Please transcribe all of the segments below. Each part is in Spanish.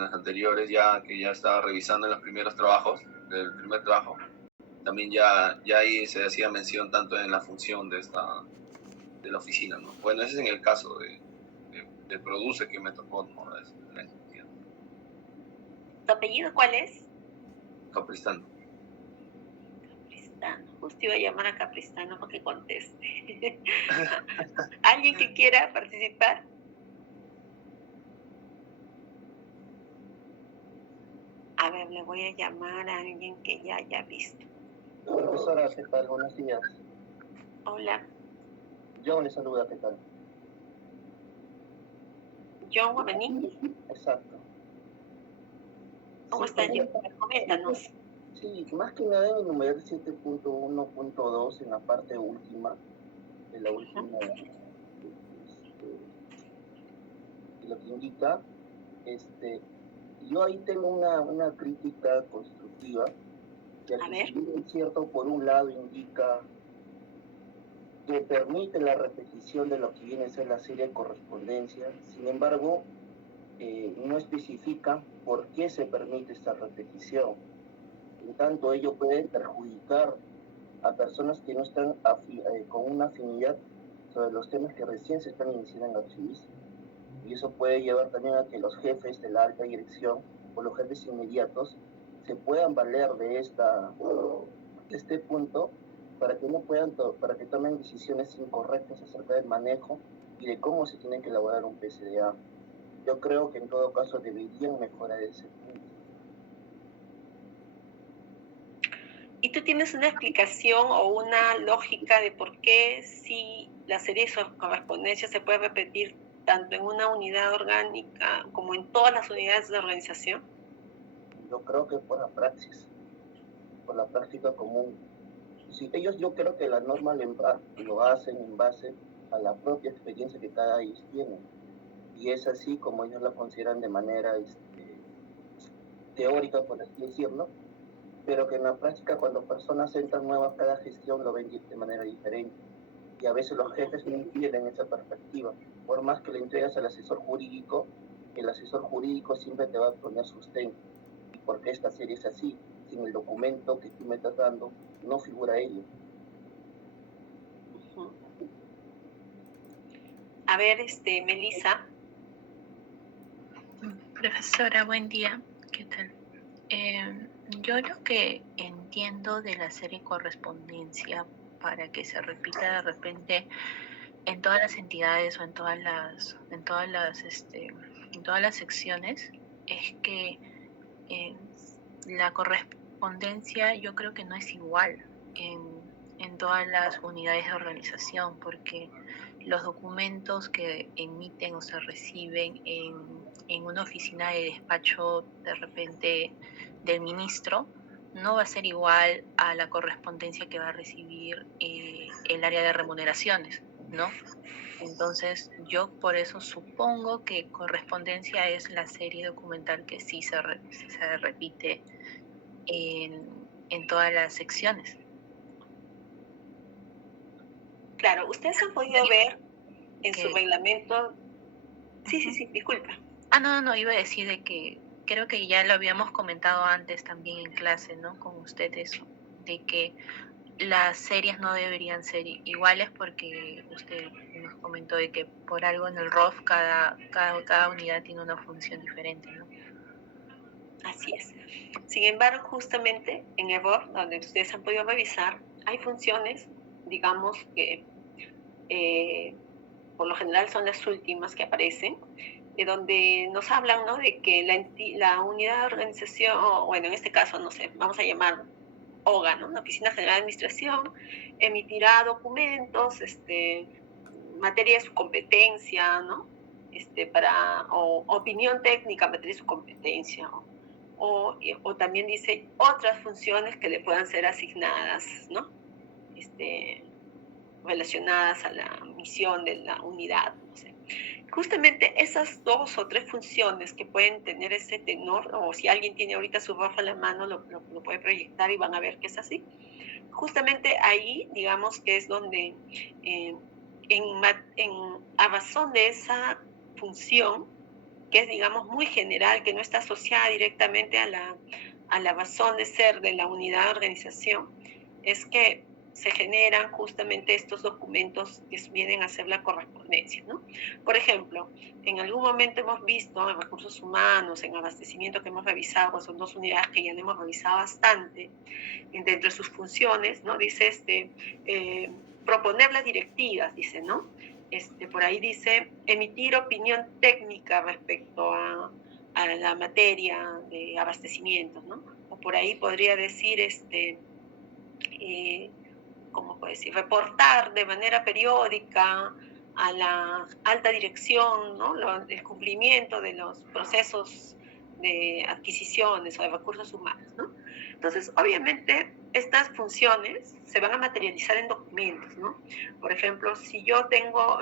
las anteriores, ya que ya estaba revisando en los primeros trabajos, del primer trabajo, también ya ahí se hacía mención tanto en la función de la oficina, ¿no? Bueno, ese es en el caso de Produce que me tocó, ¿no? La ingeniería. ¿Tu apellido cuál es? Capristano. Capristano. Justo iba a llamar a Capristano para que conteste. ¿Alguien que quiera participar? A ver, le voy a llamar a alguien que ya haya visto. Profesora, ¿qué tal? Buenos días. Hola. John le saluda, ¿qué tal? John Guamení. Exacto. ¿Cómo estás, John? Coméntanos. Sí, más que nada en el numeral 7.1.2, en la parte última, de la última, lo que indica, yo ahí tengo una crítica constructiva, ya que si bien es cierto, por un lado indica que permite la repetición de lo que viene a ser la serie de correspondencia, sin embargo, no especifica por qué se permite esta repetición. En tanto, ello puede perjudicar a personas que no están con una afinidad sobre los temas que recién se están iniciando en la archivística. Y eso puede llevar también a que los jefes de la alta dirección o los jefes inmediatos se puedan valer de este punto para que tomen decisiones incorrectas acerca del manejo y de cómo se tiene que elaborar un PCDA. Yo creo que en todo caso deberían mejorar ese punto. ¿Y tú tienes una explicación o una lógica de por qué si la serie de correspondencia se puede repetir tanto en una unidad orgánica como en todas las unidades de organización? Yo creo que por la praxis, por la práctica común. Si yo creo que la norma lo hacen en base a la propia experiencia que cada ellos tienen. Y es así como ellos la consideran de manera teórica, por así decirlo, pero que en la práctica cuando personas entran nuevas, cada gestión lo ven de manera diferente. Y a veces los jefes no entienden esa perspectiva. Por más que le entregas al asesor jurídico, el asesor jurídico siempre te va a poner sustento. ¿Y por qué esta serie es así? Si en el documento que tú me estás dando no figura ello. A ver, Melissa. Profesora, buen día. ¿Qué tal? Yo lo que entiendo de la serie correspondencia para que se repita de repente en todas las entidades o en todas las secciones es que la correspondencia yo creo que no es igual en todas las unidades de organización, porque los documentos que emiten o se reciben en una oficina de despacho de repente del ministro no va a ser igual a la correspondencia que va a recibir el área de remuneraciones, ¿no? Entonces yo por eso supongo que correspondencia es la serie documental que sí se repite en todas las secciones. Claro, ustedes han podido ver en su reglamento. Sí, disculpa. No, iba a decir de que creo que ya lo habíamos comentado antes también en clase, ¿no? Con ustedes, de que las series no deberían ser iguales porque usted nos comentó de que por algo en el ROF cada unidad tiene una función diferente, ¿no? Así es. Sin embargo, justamente en el ROF, donde ustedes han podido revisar, hay funciones, digamos que por lo general son las últimas que aparecen, de donde nos hablan, ¿no?, de que la unidad de organización, o bueno, en este caso, no sé, vamos a llamar OGA, ¿no?, la Oficina General de Administración, emitirá documentos, materia de su competencia, ¿no?, o opinión técnica, materia de su competencia, o también dice otras funciones que le puedan ser asignadas, ¿no?, relacionadas a la misión de la unidad, no sé. Justamente esas 2 o 3 funciones que pueden tener ese tenor, o si alguien tiene ahorita su ROF a la mano, lo puede proyectar y van a ver que es así. Justamente ahí, digamos que es donde, a razón de esa función, que es, digamos, muy general, que no está asociada directamente a la razón de ser de la unidad de organización, es que se generan justamente estos documentos que vienen a ser la correspondencia, ¿no? Por ejemplo, en algún momento hemos visto en recursos humanos, en abastecimiento que hemos revisado, pues son dos unidades que ya hemos revisado bastante, dentro de sus funciones, ¿no? Dice proponer las directivas, dice, ¿no? Por ahí dice emitir opinión técnica respecto a la materia de abastecimientos, ¿no? O por ahí podría decir, ¿cómo puedo decir? Reportar de manera periódica a la alta dirección, ¿no? El cumplimiento de los procesos de adquisiciones o de recursos humanos, ¿no? Entonces, obviamente, estas funciones se van a materializar en documentos, ¿no? Por ejemplo, si yo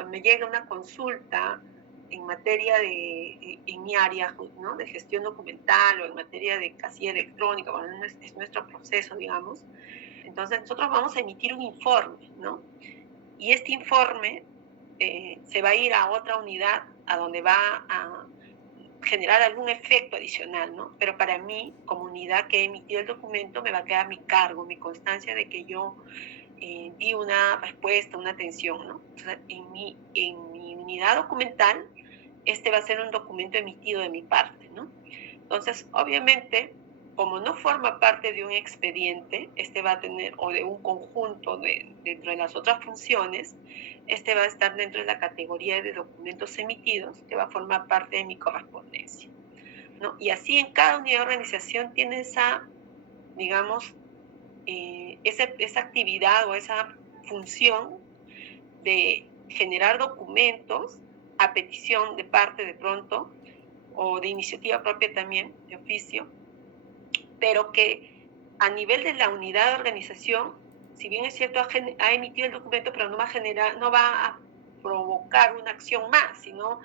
me llega una consulta en materia en mi área, ¿no? De gestión documental o en materia de casilla electrónica, bueno, es nuestro proceso, digamos. Entonces, nosotros vamos a emitir un informe, ¿no? Y este informe se va a ir a otra unidad a donde va a generar algún efecto adicional, ¿no? Pero para mí, como unidad que he emitido el documento, me va a quedar mi cargo, mi constancia de que yo di una respuesta, una atención, ¿no? O sea, en mi unidad documental, va a ser un documento emitido de mi parte, ¿no? Entonces, obviamente, como no forma parte de un expediente, va a tener, o de un conjunto dentro de las otras funciones, va a estar dentro de la categoría de documentos emitidos, que va a formar parte de mi correspondencia, ¿no? Y así en cada unidad de organización tiene esa, digamos, esa actividad o esa función de generar documentos a petición de parte de pronto, o de iniciativa propia también, de oficio, pero que a nivel de la unidad de organización, si bien es cierto, ha emitido el documento, pero no va a provocar una acción más, sino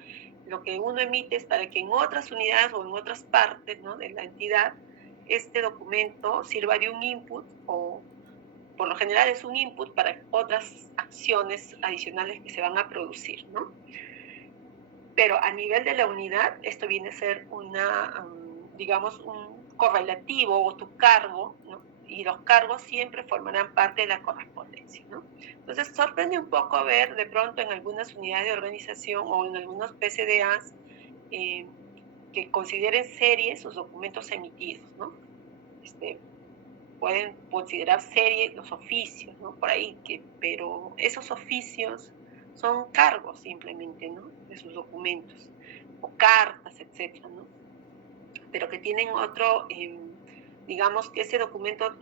lo que uno emite es para que en otras unidades o en otras partes, ¿no? De la entidad, este documento sirva de un input, o por lo general es un input para otras acciones adicionales que se van a producir, ¿no? Pero a nivel de la unidad, esto viene a ser digamos, un correlativo o tu cargo, ¿no? Y los cargos siempre formarán parte de la correspondencia, ¿no? Entonces, sorprende un poco ver de pronto en algunas unidades de organización o en algunos PCDAs que consideren serie sus documentos emitidos, ¿no? Pueden considerar serie los oficios, ¿no? Por ahí, pero esos oficios son cargos simplemente, ¿no? De sus documentos, o cartas, etcétera, ¿no? Pero que tienen otro, digamos que ese documento,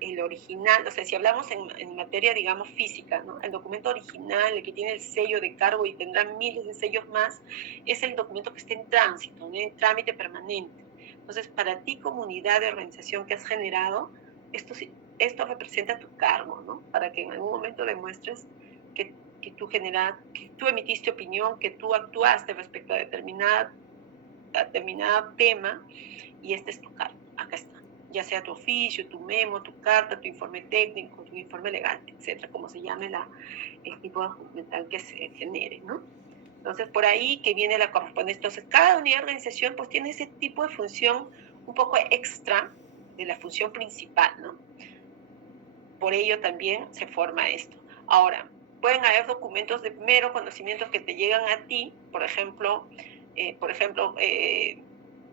el original, o sea, si hablamos en materia, digamos, física, ¿no? El documento original, el que tiene el sello de cargo y tendrá miles de sellos más, es el documento que está en tránsito, ¿no? En trámite permanente. Entonces, para ti, como unidad de organización que has generado, esto representa tu cargo, ¿no? Para que en algún momento demuestres que tú emitiste opinión, que tú actuaste respecto a determinado tema, y este es tu cargo. Acá está. Ya sea tu oficio, tu memo, tu carta, tu informe técnico, tu informe legal, etcétera, como se llame el tipo documental que se genere, ¿no? Entonces, por ahí que viene la correspondencia. Entonces, cada unidad de organización pues tiene ese tipo de función un poco extra de la función principal, ¿no? Por ello también se forma esto. Ahora, pueden haber documentos de mero conocimiento que te llegan a ti, por ejemplo,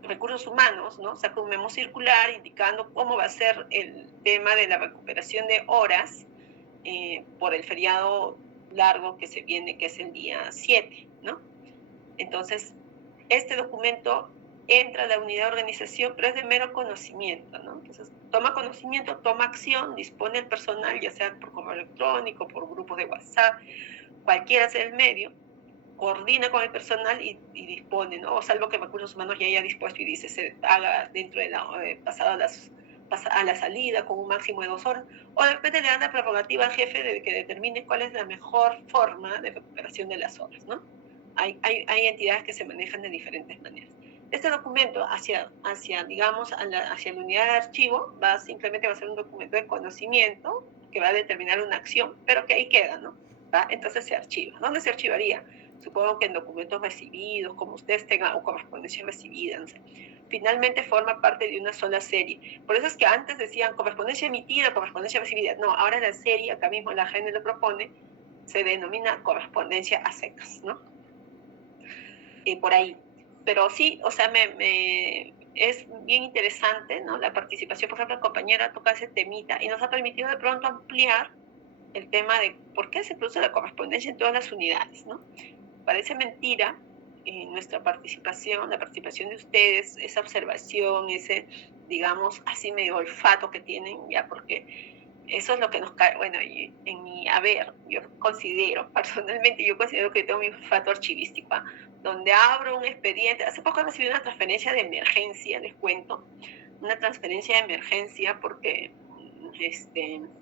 recursos humanos, ¿no? Saca un memo circular indicando cómo va a ser el tema de la recuperación de horas por el feriado largo que se viene, que es el día 7, ¿no? Entonces, este documento entra a la unidad de organización, pero es de mero conocimiento, ¿no? Entonces, toma conocimiento, toma acción, dispone el personal, ya sea por correo electrónico, por grupos de WhatsApp, cualquiera sea el medio, coordina con el personal y dispone, ¿no? O salvo que Recursos Humanos ya haya dispuesto y dice se haga dentro de a la salida con un máximo de 2 horas, o de repente le dan la prerrogativa al jefe de que determine cuál es la mejor forma de recuperación de las horas, ¿no? Hay entidades que se manejan de diferentes maneras. Este documento digamos, hacia la unidad de archivo simplemente va a ser un documento de conocimiento que va a determinar una acción, pero que ahí queda, ¿no? ¿Va? Entonces se archiva. ¿Dónde se archivaría? supongo que en documentos recibidos, como ustedes tengan, o correspondencia recibida, no sé. Finalmente forma parte de una sola serie. Por eso es que antes decían correspondencia emitida, correspondencia recibida. No, ahora la serie, acá mismo la gente lo propone, se denomina correspondencia a secas, ¿no? Por ahí. Pero sí, o sea, es bien interesante, ¿no? La participación, por ejemplo, la compañera toca ese temita y nos ha permitido de pronto ampliar el tema de por qué se produce la correspondencia en todas las unidades, ¿no? Parece mentira nuestra participación, la participación de ustedes, esa observación, ese, digamos, así medio olfato que tienen, ya, porque eso es lo que nos cae. Bueno, en mi haber, yo personalmente considero que tengo mi olfato archivístico, ¿eh? Donde abro un expediente. Hace poco recibí una transferencia de emergencia, les cuento, una transferencia de emergencia porque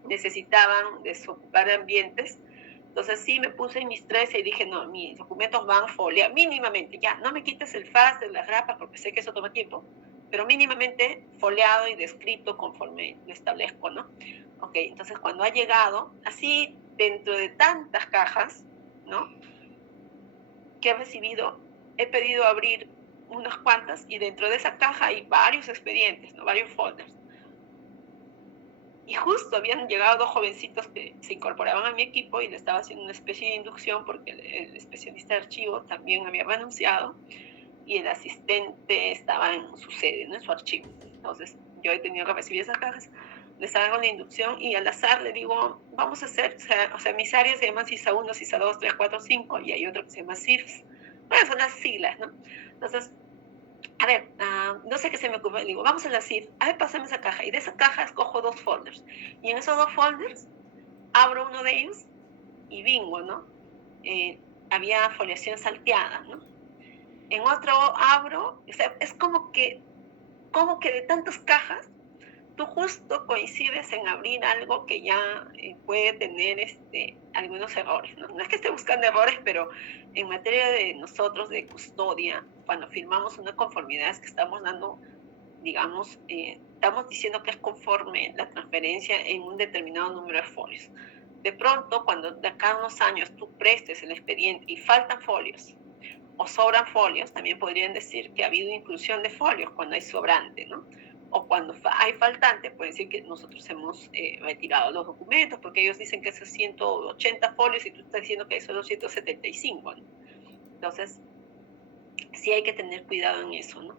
necesitaban desocupar ambientes. Entonces sí me puse en mis 13 y dije, no, mis documentos van foliados, mínimamente, ya, no me quites el FAS de las grapas porque sé que eso toma tiempo, pero mínimamente foliado y descrito conforme lo establezco, ¿no? Ok, entonces cuando ha llegado, así dentro de tantas cajas, ¿no? Que he recibido, he pedido abrir unas cuantas y dentro de esa caja hay varios expedientes, ¿no? Varios folders. Y justo habían llegado 2 jovencitos que se incorporaban a mi equipo y le estaba haciendo una especie de inducción porque el especialista de archivo también había renunciado y el asistente estaba en su sede, ¿no? En su archivo. Entonces yo he tenido que recibir esas cajas, les hago la inducción y al azar le digo, vamos a hacer, o sea mis áreas se llaman CISA 1, CISA 2, 3, 4, 5 y hay otro que se llama CIFS. Bueno, son las siglas, ¿no? Entonces, a ver, no sé qué se me ocurre, le digo, vamos a la CIF, a ver, pásame esa caja, y de esa caja escojo 2 folders, y en esos 2 folders abro uno de ellos, y bingo, ¿no? Había foliación salteada, ¿no? En otro abro, o sea, es como que de tantas cajas, tú justo coincides en abrir algo que ya puede tener algunos errores, ¿no? No es que esté buscando errores, pero en materia de nosotros, de custodia, cuando firmamos una conformidad es que estamos dando, digamos, estamos diciendo que es conforme la transferencia en un determinado número de folios. De pronto, cuando de acá a unos años tú prestes el expediente y faltan folios o sobran folios, también podrían decir que ha habido inclusión de folios cuando hay sobrante, ¿no? O cuando hay faltante, puede decir que nosotros hemos retirado los documentos, porque ellos dicen que esos 180 folios y tú estás diciendo que son 275, ¿no? Entonces, sí hay que tener cuidado en eso, ¿no?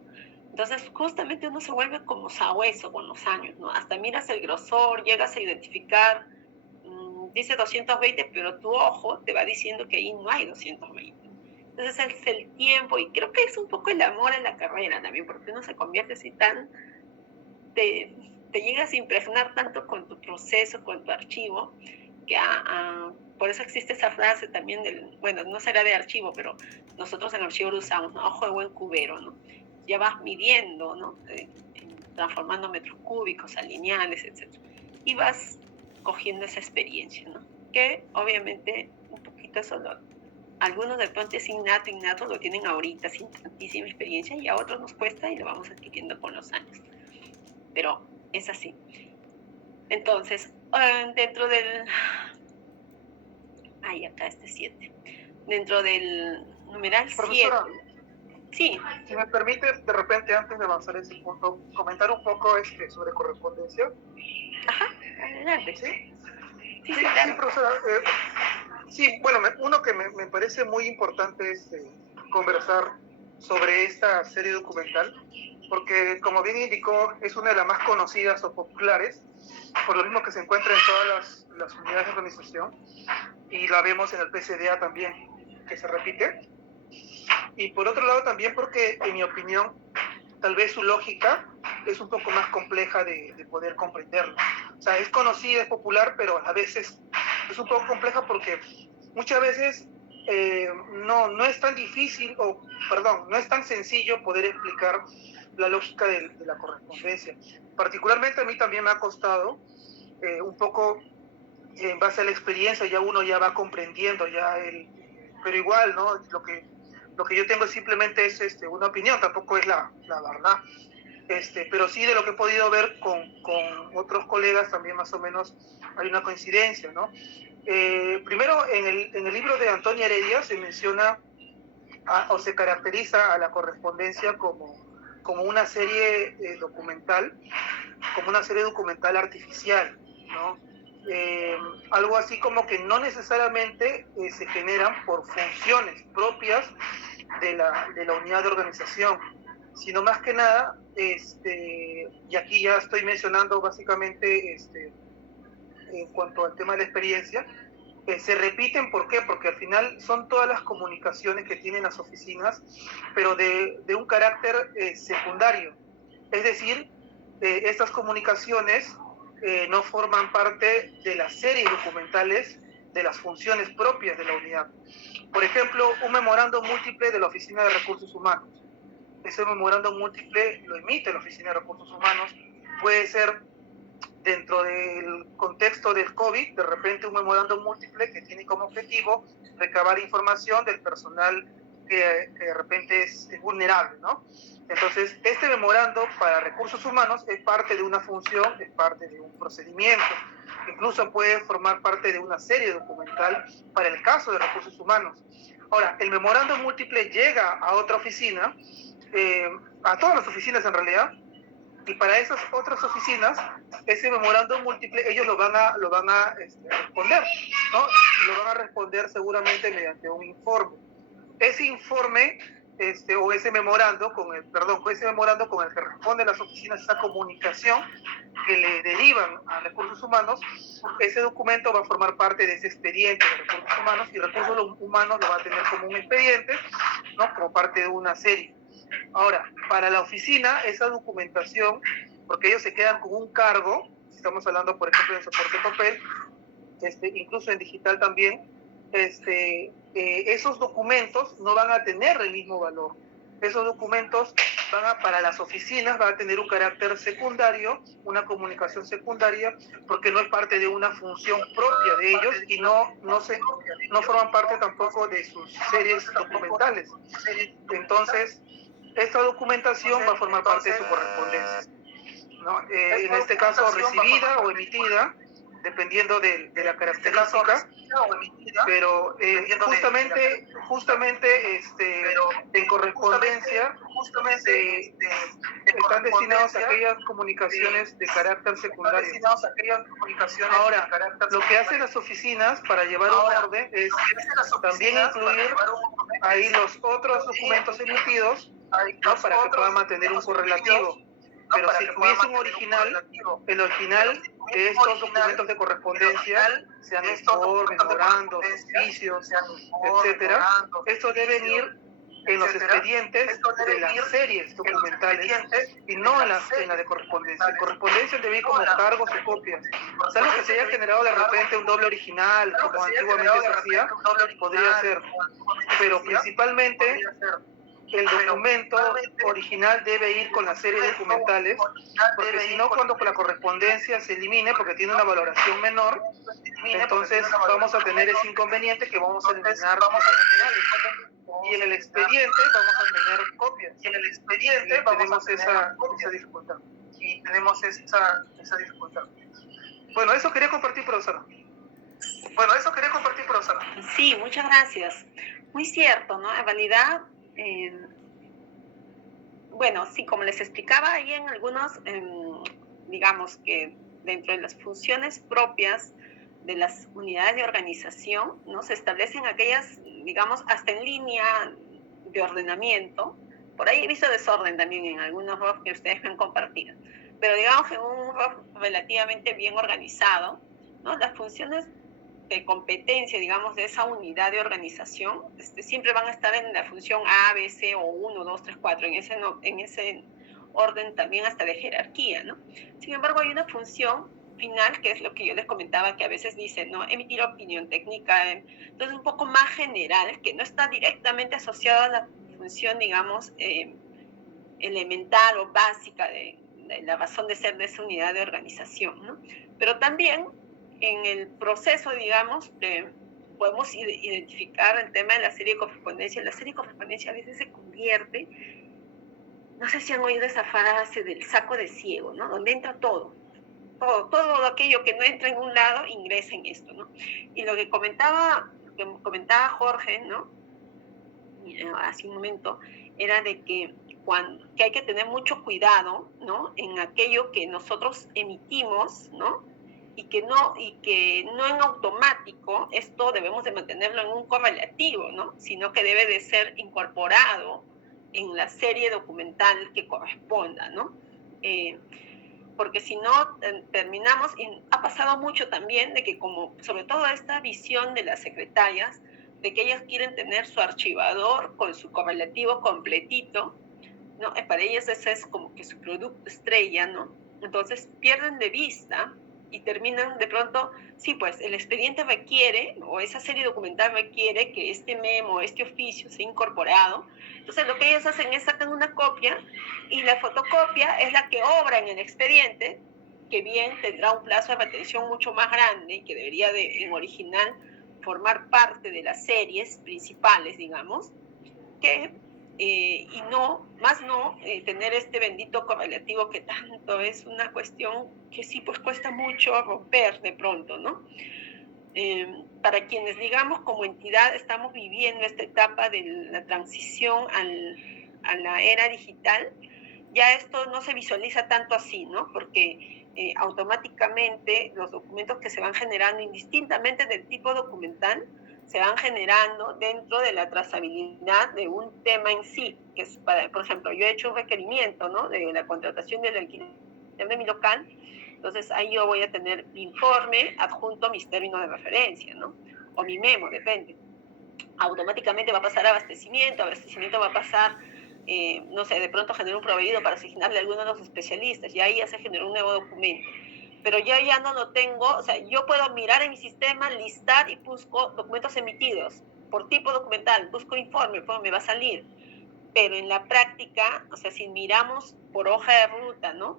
Entonces, justamente uno se vuelve como sabueso con los años, ¿no? Hasta miras el grosor, llegas a identificar, dice 220, pero tu ojo te va diciendo que ahí no hay 220. Entonces es el tiempo, y creo que es un poco el amor a la carrera también, porque uno se convierte así tan... Te llegas a impregnar tanto con tu proceso, con tu archivo, que por eso existe esa frase también del, bueno, no será de archivo, pero nosotros en archivo lo usamos, ¿no? Ojo de buen cubero, ¿no? Ya vas midiendo, ¿no? Transformando metros cúbicos a lineales, etc. Y vas cogiendo esa experiencia, ¿no? Que obviamente un poquito solo, algunos de pronto es innato, lo tienen ahorita sin tantísima experiencia, y a otros nos cuesta y lo vamos adquiriendo con los años. Pero es así. Entonces, dentro del... acá 7. Dentro del numeral 7... Profesora, sí. Si me permite, de repente, antes de avanzar ese punto, comentar un poco sobre correspondencia. Ajá, adelante. ¿Sí? Sí, claro. Sí, profesora. Sí, bueno, uno que me parece muy importante es conversar sobre esta serie documental, porque como bien indicó, es una de las más conocidas o populares, por lo mismo que se encuentra en todas las unidades de organización, y la vemos en el PCDA también, que se repite. Y por otro lado también porque, en mi opinión, tal vez su lógica es un poco más compleja de poder comprenderlo. O sea, es conocida, es popular, pero a veces es un poco compleja porque muchas veces no es tan difícil, no es tan sencillo poder explicar la lógica de la correspondencia. Particularmente a mí también me ha costado un poco, en base a la experiencia, ya uno ya va comprendiendo, pero igual, ¿no? Lo que yo tengo simplemente es una opinión, tampoco es la verdad. Pero sí, de lo que he podido ver con otros colegas también más o menos hay una coincidencia, ¿no? Primero, en el libro de Antonia Heredia se menciona o se caracteriza a la correspondencia como una serie documental, como una serie documental artificial, ¿no? Algo así como que no necesariamente se generan por funciones propias de la unidad de organización, sino más que nada, y aquí ya estoy mencionando básicamente en cuanto al tema de la experiencia, se repiten. ¿Por qué? Porque al final son todas las comunicaciones que tienen las oficinas, pero de un carácter secundario. Es decir, estas comunicaciones no forman parte de las series documentales de las funciones propias de la unidad. Por ejemplo, un memorando múltiple de la Oficina de Recursos Humanos. Ese memorando múltiple lo emite la Oficina de Recursos Humanos. Puede ser dentro del contexto del COVID, de repente un memorando múltiple que tiene como objetivo recabar información del personal que de repente es vulnerable, ¿no? Entonces, este memorando para recursos humanos es parte de una función, es parte de un procedimiento, incluso puede formar parte de una serie documental para el caso de recursos humanos. Ahora, el memorando múltiple llega a otra oficina, a todas las oficinas en realidad, y para esas otras oficinas, ese memorando múltiple, ellos lo van a responder, ¿no? Lo van a responder seguramente mediante un informe. Ese informe, o ese memorando con el que responden las oficinas, esa comunicación que le derivan a recursos humanos, ese documento va a formar parte de ese expediente de recursos humanos, y recursos humanos lo va a tener como un expediente, ¿no? Como parte de una serie. Ahora, para la oficina, esa documentación, porque ellos se quedan con un cargo, estamos hablando, por ejemplo, de soporte papel, incluso en digital también, esos documentos no van a tener el mismo valor. Esos documentos para las oficinas van a tener un carácter secundario, una comunicación secundaria, porque no es parte de una función propia de ellos y no forman parte tampoco de sus series documentales. Entonces, esta documentación va a formar parte de su correspondencia, ¿no? En este caso, recibida o emitida, dependiendo de la característica, pero justamente en correspondencia están destinados a aquellas comunicaciones de carácter secundario. Ahora, lo que hacen las oficinas para llevar un orden es también incluir ahí los otros documentos emitidos, ¿no? Para que puedan mantener un correlativo. Pero si tuviese un original, el original de estos documentos de correspondencia, sean informes, memorandos, oficios, etcétera, estos deben ir en los expedientes de las series documentales y no en la de correspondencia. En correspondencia debe ir como cargos o copias. Salvo que se haya generado de repente un doble original, como antiguamente se hacía, podría ser. Pero principalmente el documento original debe ir con las series documentales, porque si no, cuando la correspondencia se elimine, porque tiene una valoración menor, entonces vamos a tener ese inconveniente que vamos a eliminar y en el expediente vamos a tener copias. Y en el expediente tenemos esa dificultad. Bueno, eso quería compartir, profesora. Sí, muchas gracias. Muy cierto, ¿no? En realidad, bueno, sí, como les explicaba ahí en algunos, digamos que dentro de las funciones propias de las unidades de organización, ¿no? Se establecen aquellas, digamos, hasta en línea de ordenamiento. Por ahí he visto desorden también en algunos ROF que ustedes me han compartido. Pero digamos que en un ROF relativamente bien organizado, ¿no? Las funciones de competencia, digamos, de esa unidad de organización, siempre van a estar en la función A, B, C o 1, 2, 3, 4, en ese orden también hasta de jerarquía, ¿no? Sin embargo, hay una función final, que es lo que yo les comentaba, que a veces dicen, ¿no? Emitir opinión técnica, entonces un poco más general, que no está directamente asociado a la función, digamos, elemental o básica de la razón de ser de esa unidad de organización, ¿no? Pero también en el proceso, digamos, podemos identificar el tema de la serie de correspondencia. La serie de correspondencia a veces se convierte, no sé si han oído esa frase del saco de ciego, ¿no? Donde entra todo. todo aquello que no entra en un lado ingresa en esto, ¿no? Y lo que comentaba Jorge, ¿no? Hace un momento, era de que hay que tener mucho cuidado, ¿no? En aquello que nosotros emitimos, ¿no? Y que no en automático, esto debemos de mantenerlo en un correlativo, ¿no? Sino que debe de ser incorporado en la serie documental que corresponda, ¿no? Porque si no, terminamos, y ha pasado mucho también de que como, sobre todo esta visión de las secretarias, de que ellas quieren tener su archivador con su correlativo completito, ¿no? Para ellas ese es como que su producto estrella, ¿no? Entonces pierden de vista y terminan de pronto, sí, pues el expediente requiere, o esa serie documental requiere que este memo, este oficio sea incorporado. Entonces lo que ellos hacen es sacan una copia y la fotocopia es la que obra en el expediente, que bien tendrá un plazo de retención mucho más grande y que debería en original formar parte de las series principales, digamos, y tener este bendito correlativo que tanto es una cuestión que sí, pues cuesta mucho romper de pronto, ¿no? Para quienes, digamos, como entidad estamos viviendo esta etapa de la transición a la era digital, ya esto no se visualiza tanto así, ¿no? Porque automáticamente los documentos que se van generando, indistintamente del tipo documental, se van generando dentro de la trazabilidad de un tema en sí, que es por ejemplo, yo he hecho un requerimiento, ¿no? De la contratación del alquiler de mi local, entonces ahí yo voy a tener mi informe adjunto a mis términos de referencia, ¿no? O mi memo, depende. Automáticamente va a pasar abastecimiento va a pasar, no sé, de pronto genera un proveído para asignarle a alguno de los especialistas, y ahí ya se generó un nuevo documento. Pero yo ya no lo tengo, o sea, yo puedo mirar en mi sistema, listar y busco documentos emitidos por tipo documental, busco informe, pues me va a salir. Pero en la práctica, o sea, si miramos por hoja de ruta, ¿no?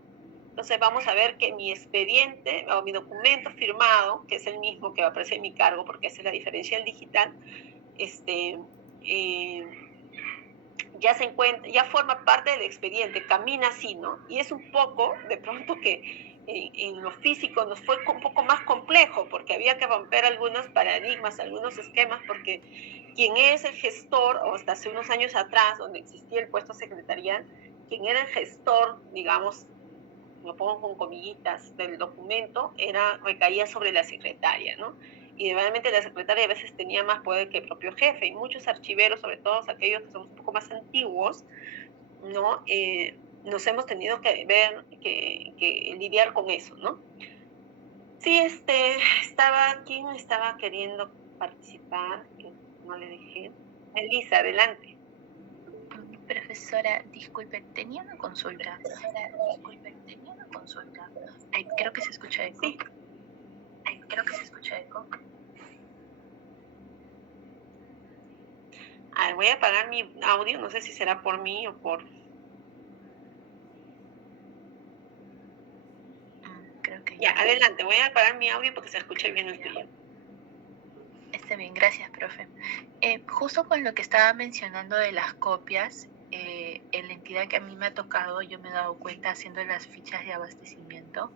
Entonces vamos a ver que mi expediente o mi documento firmado, que es el mismo que va a aparecer en mi cargo, porque esa es la diferencia del digital, ya forma parte del expediente, camina así, ¿no? Y es un poco, de pronto, que en lo físico nos fue un poco más complejo, porque había que romper algunos paradigmas, algunos esquemas, porque quien es el gestor, o hasta hace unos años atrás, donde existía el puesto secretarial, quien era el gestor, digamos, lo pongo con comillitas, del documento, recaía sobre la secretaria, ¿no? Y realmente la secretaria a veces tenía más poder que el propio jefe, y muchos archiveros, sobre todo aquellos que somos un poco más antiguos, ¿no? Nos hemos tenido que lidiar con eso, ¿no? Sí, ¿quién estaba queriendo participar? Que no le dejé. Elisa, adelante. Profesora, disculpe, tenía una consulta. Ay, creo que se escucha eco. Sí. A ver, voy a apagar mi audio, no sé si será por mí o por... Creo que ya, adelante, voy a apagar mi audio porque se escucha bien el tuyo. Está bien, gracias, profe. Justo con lo que estaba mencionando de las copias, en la entidad que a mí me ha tocado, yo me he dado cuenta haciendo las fichas de abastecimiento,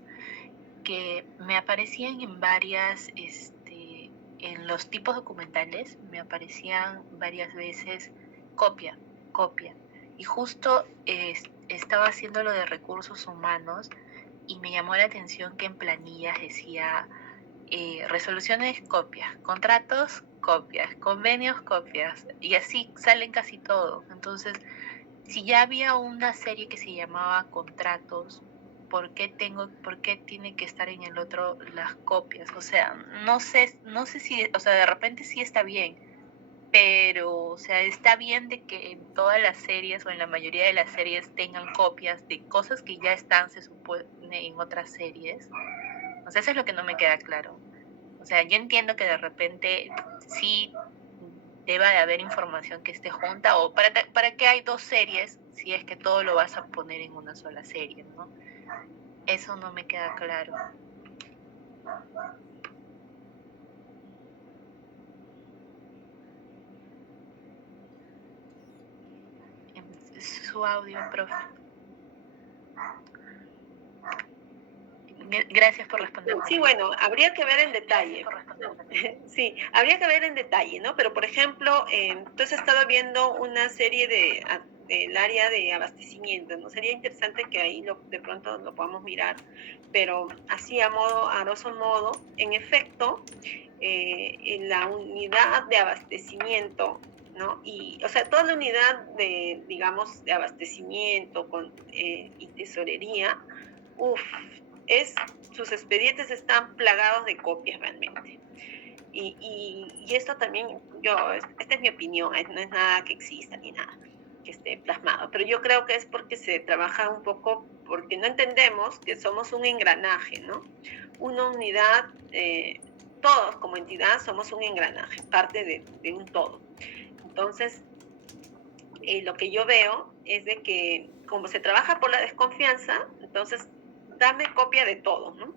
que me aparecían en varias, en los tipos documentales, me aparecían varias veces copia. Y justo estaba haciendo lo de recursos humanos y me llamó la atención que en planillas decía resoluciones, copias, contratos, copias, convenios, copias, y así salen casi todos. Entonces, si ya había una serie que se llamaba contratos, ¿por qué tiene que estar en el otro las copias? O sea, no sé si, o sea, de repente sí está bien, pero, o sea, está bien de que en todas las series o en la mayoría de las series tengan copias de cosas que ya están, se supone, en otras series. O sea, eso es lo que no me queda claro. O sea, yo entiendo que de repente sí deba de haber información que esté junta, o para qué hay dos series si es que todo lo vas a poner en una sola serie, ¿no? Eso no me queda claro. Su audio, profe. Gracias por responder. Sí, bueno, habría que ver en detalle. Sí, habría que ver en detalle, ¿no? Pero, por ejemplo, tú has estado viendo una serie del área de abastecimiento, ¿no? Sería interesante que ahí de pronto lo podamos mirar, pero así a grosso modo, en efecto, en la unidad de abastecimiento, ¿no? Y, o sea, toda la unidad de, digamos, de abastecimiento y tesorería, sus expedientes están plagados de copias realmente. Y esto también, esta es mi opinión, no es nada que exista ni nada que esté plasmado, pero yo creo que es porque se trabaja un poco, porque no entendemos que somos un engranaje, ¿no? Una unidad, todos como entidad somos un engranaje, parte de un todo. Entonces, lo que yo veo es de que como se trabaja por la desconfianza, entonces dame copia de todo, ¿no?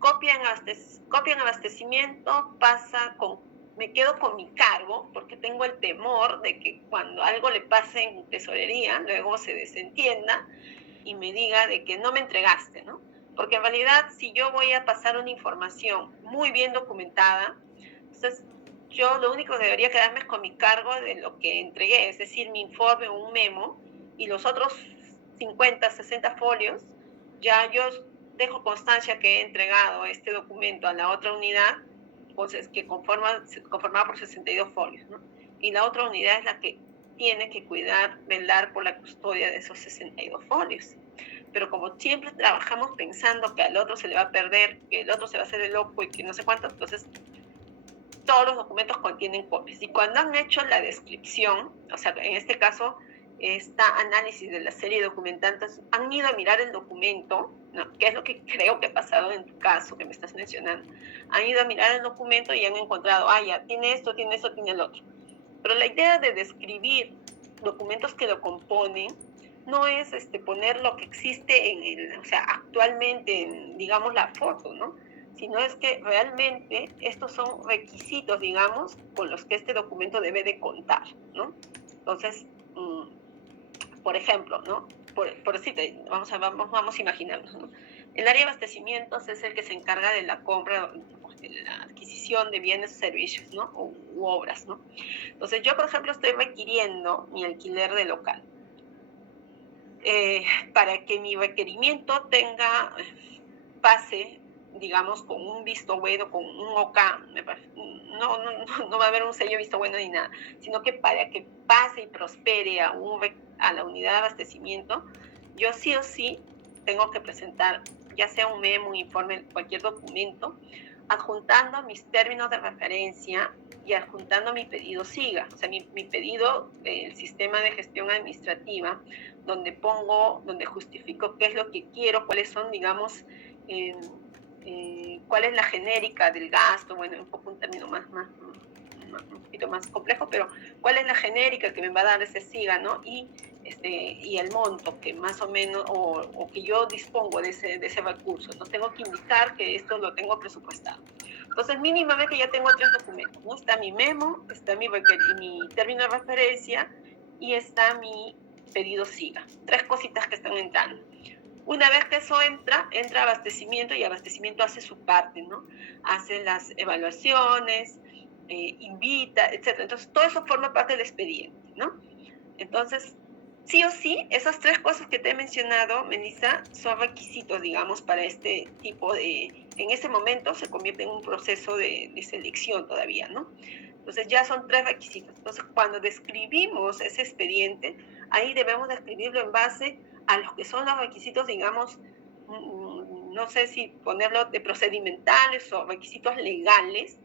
Copia en abastecimiento, me quedo con mi cargo porque tengo el temor de que cuando algo le pase en tesorería, luego se desentienda y me diga de que no me entregaste, ¿no? Porque en realidad, si yo voy a pasar una información muy bien documentada, entonces yo lo único que debería quedarme es con mi cargo de lo que entregué, es decir, mi informe o un memo, y los otros 50, 60 folios, ya yo dejo constancia que he entregado este documento a la otra unidad, pues que conformada por 62 folios, ¿no? Y la otra unidad es la que tiene que velar por la custodia de esos 62 folios. Pero como siempre trabajamos pensando que al otro se le va a perder, que el otro se va a hacer el loco y que no sé cuánto, entonces todos los documentos contienen copias. Y cuando han hecho la descripción, o sea, en este caso, está análisis de la serie documental, entonces han ido a mirar el documento, ¿no? Que es lo que creo que ha pasado en tu caso, que me estás mencionando. Han ido a mirar el documento y han encontrado, ya, tiene esto, tiene el otro. Pero la idea de describir documentos que lo componen no es poner lo que existe actualmente en, digamos, la foto, ¿no? Sino es que realmente estos son requisitos, digamos, con los que este documento debe de contar, ¿no? Entonces, por ejemplo, ¿no? Por decirte, vamos a imaginarnos, ¿no? El área de abastecimientos es el que se encarga de la compra, de la adquisición de bienes o servicios, ¿no? U obras, ¿no? Entonces, yo, por ejemplo, estoy requiriendo mi alquiler de local. Para que mi requerimiento pase, digamos, con un visto bueno, con un OK, no va a haber un sello visto bueno ni nada, sino que para que pase y prospere a la unidad de abastecimiento, yo sí o sí tengo que presentar, ya sea un memo, un informe, cualquier documento, adjuntando mis términos de referencia y adjuntando mi pedido SIGA, o sea, mi pedido del sistema de gestión administrativa, donde justifico qué es lo que quiero, cuáles son, digamos, cuál es la genérica del gasto, bueno, un poco un término un poquito más complejo, pero cuál es la genérica que me va a dar ese SIGA, ¿no? Y el monto que más o menos, o que yo dispongo de ese recurso, ¿no? Tengo que indicar que esto lo tengo presupuestado. Entonces, mínimamente ya tengo 3 documentos, ¿no? Está mi memo, está mi término de referencia y está mi pedido SIGA. 3 cositas que están entrando. Una vez que eso entra abastecimiento y abastecimiento hace su parte, ¿no? Hace las evaluaciones, invita, etc. Entonces, todo eso forma parte del expediente, ¿no? Entonces, sí o sí, esas 3 cosas que te he mencionado, Melissa, son requisitos, digamos, para este tipo en ese momento se convierte en un proceso de selección todavía, ¿no? Entonces ya son 3 requisitos. Entonces, cuando describimos ese expediente, ahí debemos describirlo en base a los que son los requisitos, digamos, no sé si ponerlo de procedimentales o requisitos legales,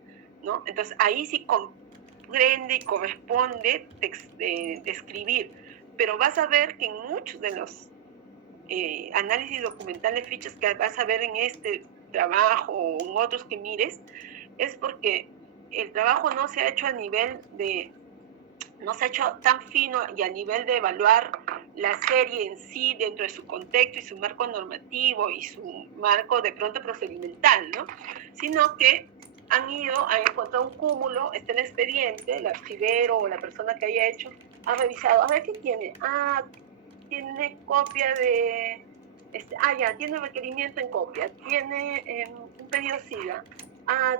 ¿no? Entonces, ahí sí comprende y corresponde describir. Pero vas a ver que en muchos de los análisis documentales, fichas que vas a ver en este trabajo o en otros que mires, es porque el trabajo no se ha hecho no se ha hecho tan fino y a nivel de evaluar la serie en sí dentro de su contexto y su marco normativo y su marco de pronto procedimental, ¿no? Sino que han ido a encontrar un cúmulo, está el expediente, el archivero o la persona que haya hecho, ha revisado, a ver qué tiene, tiene copia de, ya, tiene requerimiento en copia, tiene un pedido SIGA,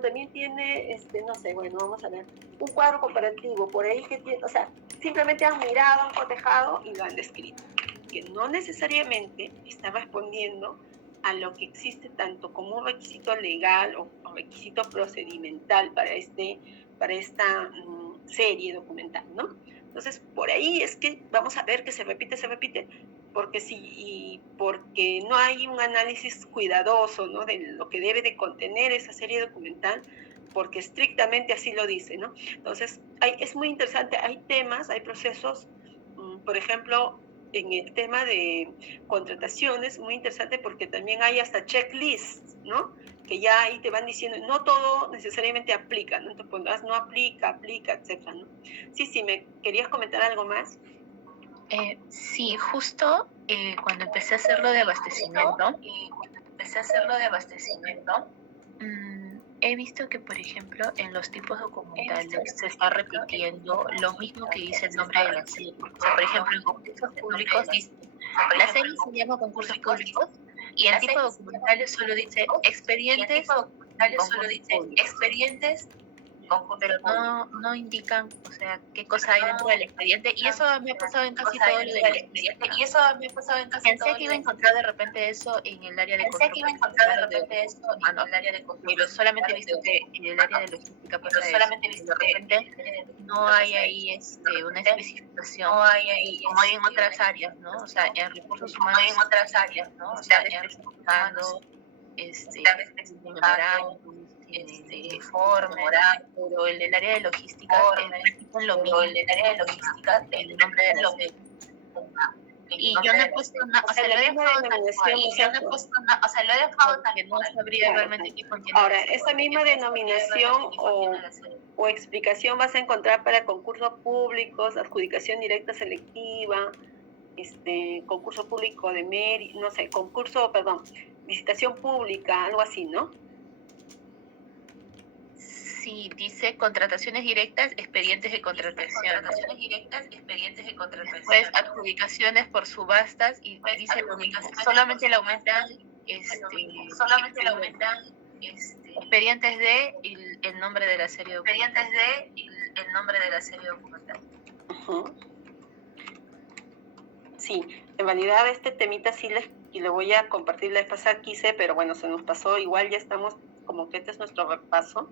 también tiene, no sé, bueno, vamos a ver, un cuadro comparativo, por ahí que tiene, o sea, simplemente han mirado, han cotejado y lo han descrito, que no necesariamente está respondiendo a lo que existe tanto como un requisito legal o requisito procedimental para esta serie documental, ¿no? Entonces, por ahí es que vamos a ver que se repite, porque no hay un análisis cuidadoso, ¿no?, de lo que debe de contener esa serie documental, porque estrictamente así lo dice, ¿no? Entonces, es muy interesante, hay temas, hay procesos, por ejemplo, en el tema de contrataciones, muy interesante porque también hay hasta checklists, ¿no?, que ya ahí te van diciendo, no todo necesariamente aplica, ¿no? Entonces pondrás no aplica, etcétera, ¿no? Sí, ¿me querías comentar algo más? Sí, justo cuando empecé a hacerlo de abastecimiento, he visto que, por ejemplo, en los tipos documentales se está repitiendo lo mismo que dice el nombre de la serie. O sea, por ejemplo, en concursos públicos dice, la serie se llama concursos públicos y en tipo documentales solo dice expedientes, pero no indican, o sea, qué cosa hay dentro del expediente, y eso me ha pasado en casi todo lo de la logística. Pensé que iba a encontrar de repente eso en el área de control, pero solamente he visto que en el área de logística pasa eso. De repente no hay ahí una especificación, como hay en otras áreas, ¿no? O sea, en recursos humanos están especificando, memorando, informe, pero en el área de logística es lo mismo, el nombre de la serie. Y yo no he puesto nada, o sea, lo he dejado tal cual, porque no sabría realmente qué contiene. Ahora, esa misma denominación o explicación vas a encontrar para concursos públicos, adjudicación directa selectiva, concurso público de mérito, no sé, licitación pública, algo así, ¿no? Sí, dice contrataciones directas, expedientes de contratación. Pues adjudicaciones por subastas y dice lo mismo. Solamente le aumentan expedientes de el nombre de la serie documental. Uh-huh. Sí, en realidad este temita sí le voy a compartir la vez pasada quise, pero bueno, se nos pasó, igual ya estamos, como que este es nuestro repaso.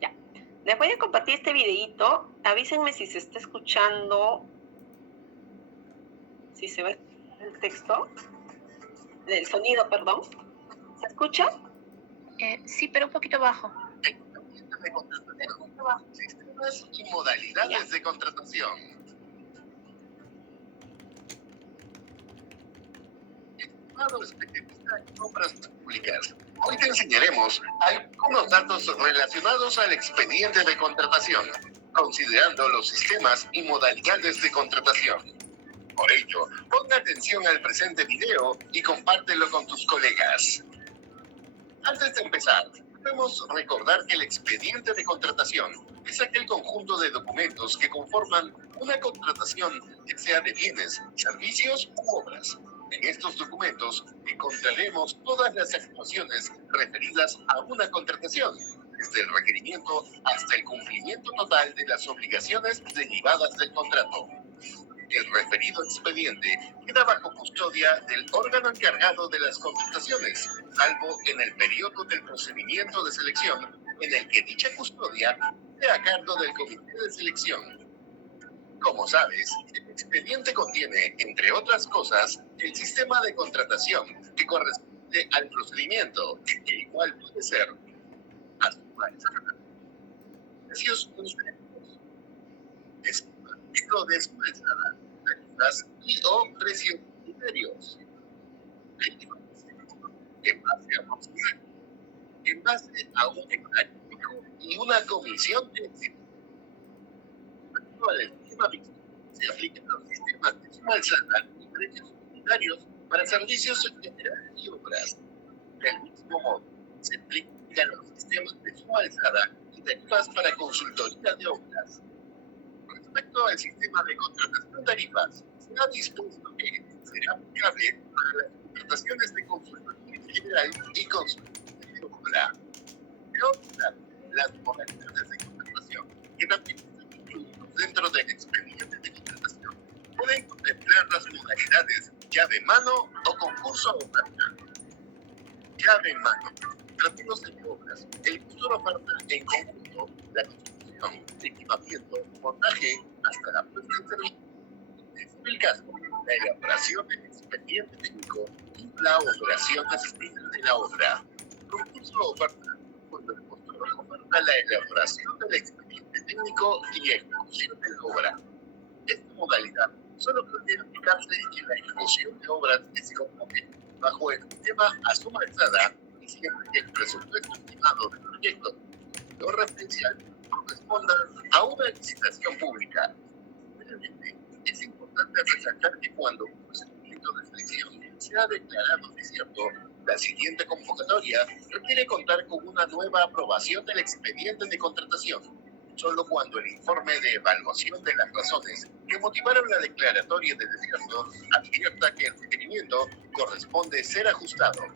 Ya, les voy a compartir este videíto, avísenme si se está escuchando, si se ve el texto, el sonido, perdón, ¿se escucha? Sí, pero un poquito bajo. Sistemas y modalidades de contratación. Estimado especialista en obras públicas, hoy te enseñaremos algunos datos relacionados al expediente de contratación, considerando los sistemas y modalidades de contratación. Por ello, pon atención al presente video y compártelo con tus colegas. Antes de empezar, debemos recordar que el expediente de contratación es aquel conjunto de documentos que conforman una contratación, ya sea de bienes, servicios u obras. En estos documentos encontraremos todas las actuaciones referidas a una contratación, desde el requerimiento hasta el cumplimiento total de las obligaciones derivadas del contrato. El referido expediente queda bajo custodia del órgano encargado de las contrataciones, salvo en el periodo del procedimiento de selección, en el que dicha custodia esté a cargo del comité de selección. Como sabes, el expediente contiene, entre otras cosas, el sistema de contratación que corresponde al procedimiento, que igual puede ser precios concretos, descuentada, tarifas y o precios criterios. En base a un hectárea y una comisión de se aplican los sistemas de suma alzada y precios unitarios para servicios en general y obras. Del mismo modo, se aplican los sistemas de suma alzada y tarifas para consultoría de obras. Respecto al sistema de contratación de tarifas, se ha dispuesto que será aplicable para las contrataciones de consultoría general y consultoría de obra. De otra, las modalidades de contratación, que también están incluidos dentro del expediente de contratación, pueden contemplar las modalidades llave en mano o concurso de oferta. Llave en mano. Tratamos de obras, el costo de oferta en conjunto, la construcción, equipamiento, montaje, hasta la puesta en servicio. En el caso, la elaboración del expediente técnico y la operación asistida de la obra. Concurso de oferta. Cuando el costo de oferta la elaboración del expediente técnico y ejecución de la obra. Esta modalidad solo puede aplicarse en la ejecución de obras que se componen bajo el sistema a suma alzada y siempre que el presupuesto estimado del proyecto o referencial corresponda a una licitación pública. Finalmente, es importante resaltar que cuando un procedimiento de selección se ha declarado desierto, la siguiente convocatoria requiere contar con una nueva aprobación del expediente de contratación. Solo cuando el informe de evaluación de las razones que motivaron la declaratoria de desierto advierta que el requerimiento corresponde ser ajustado.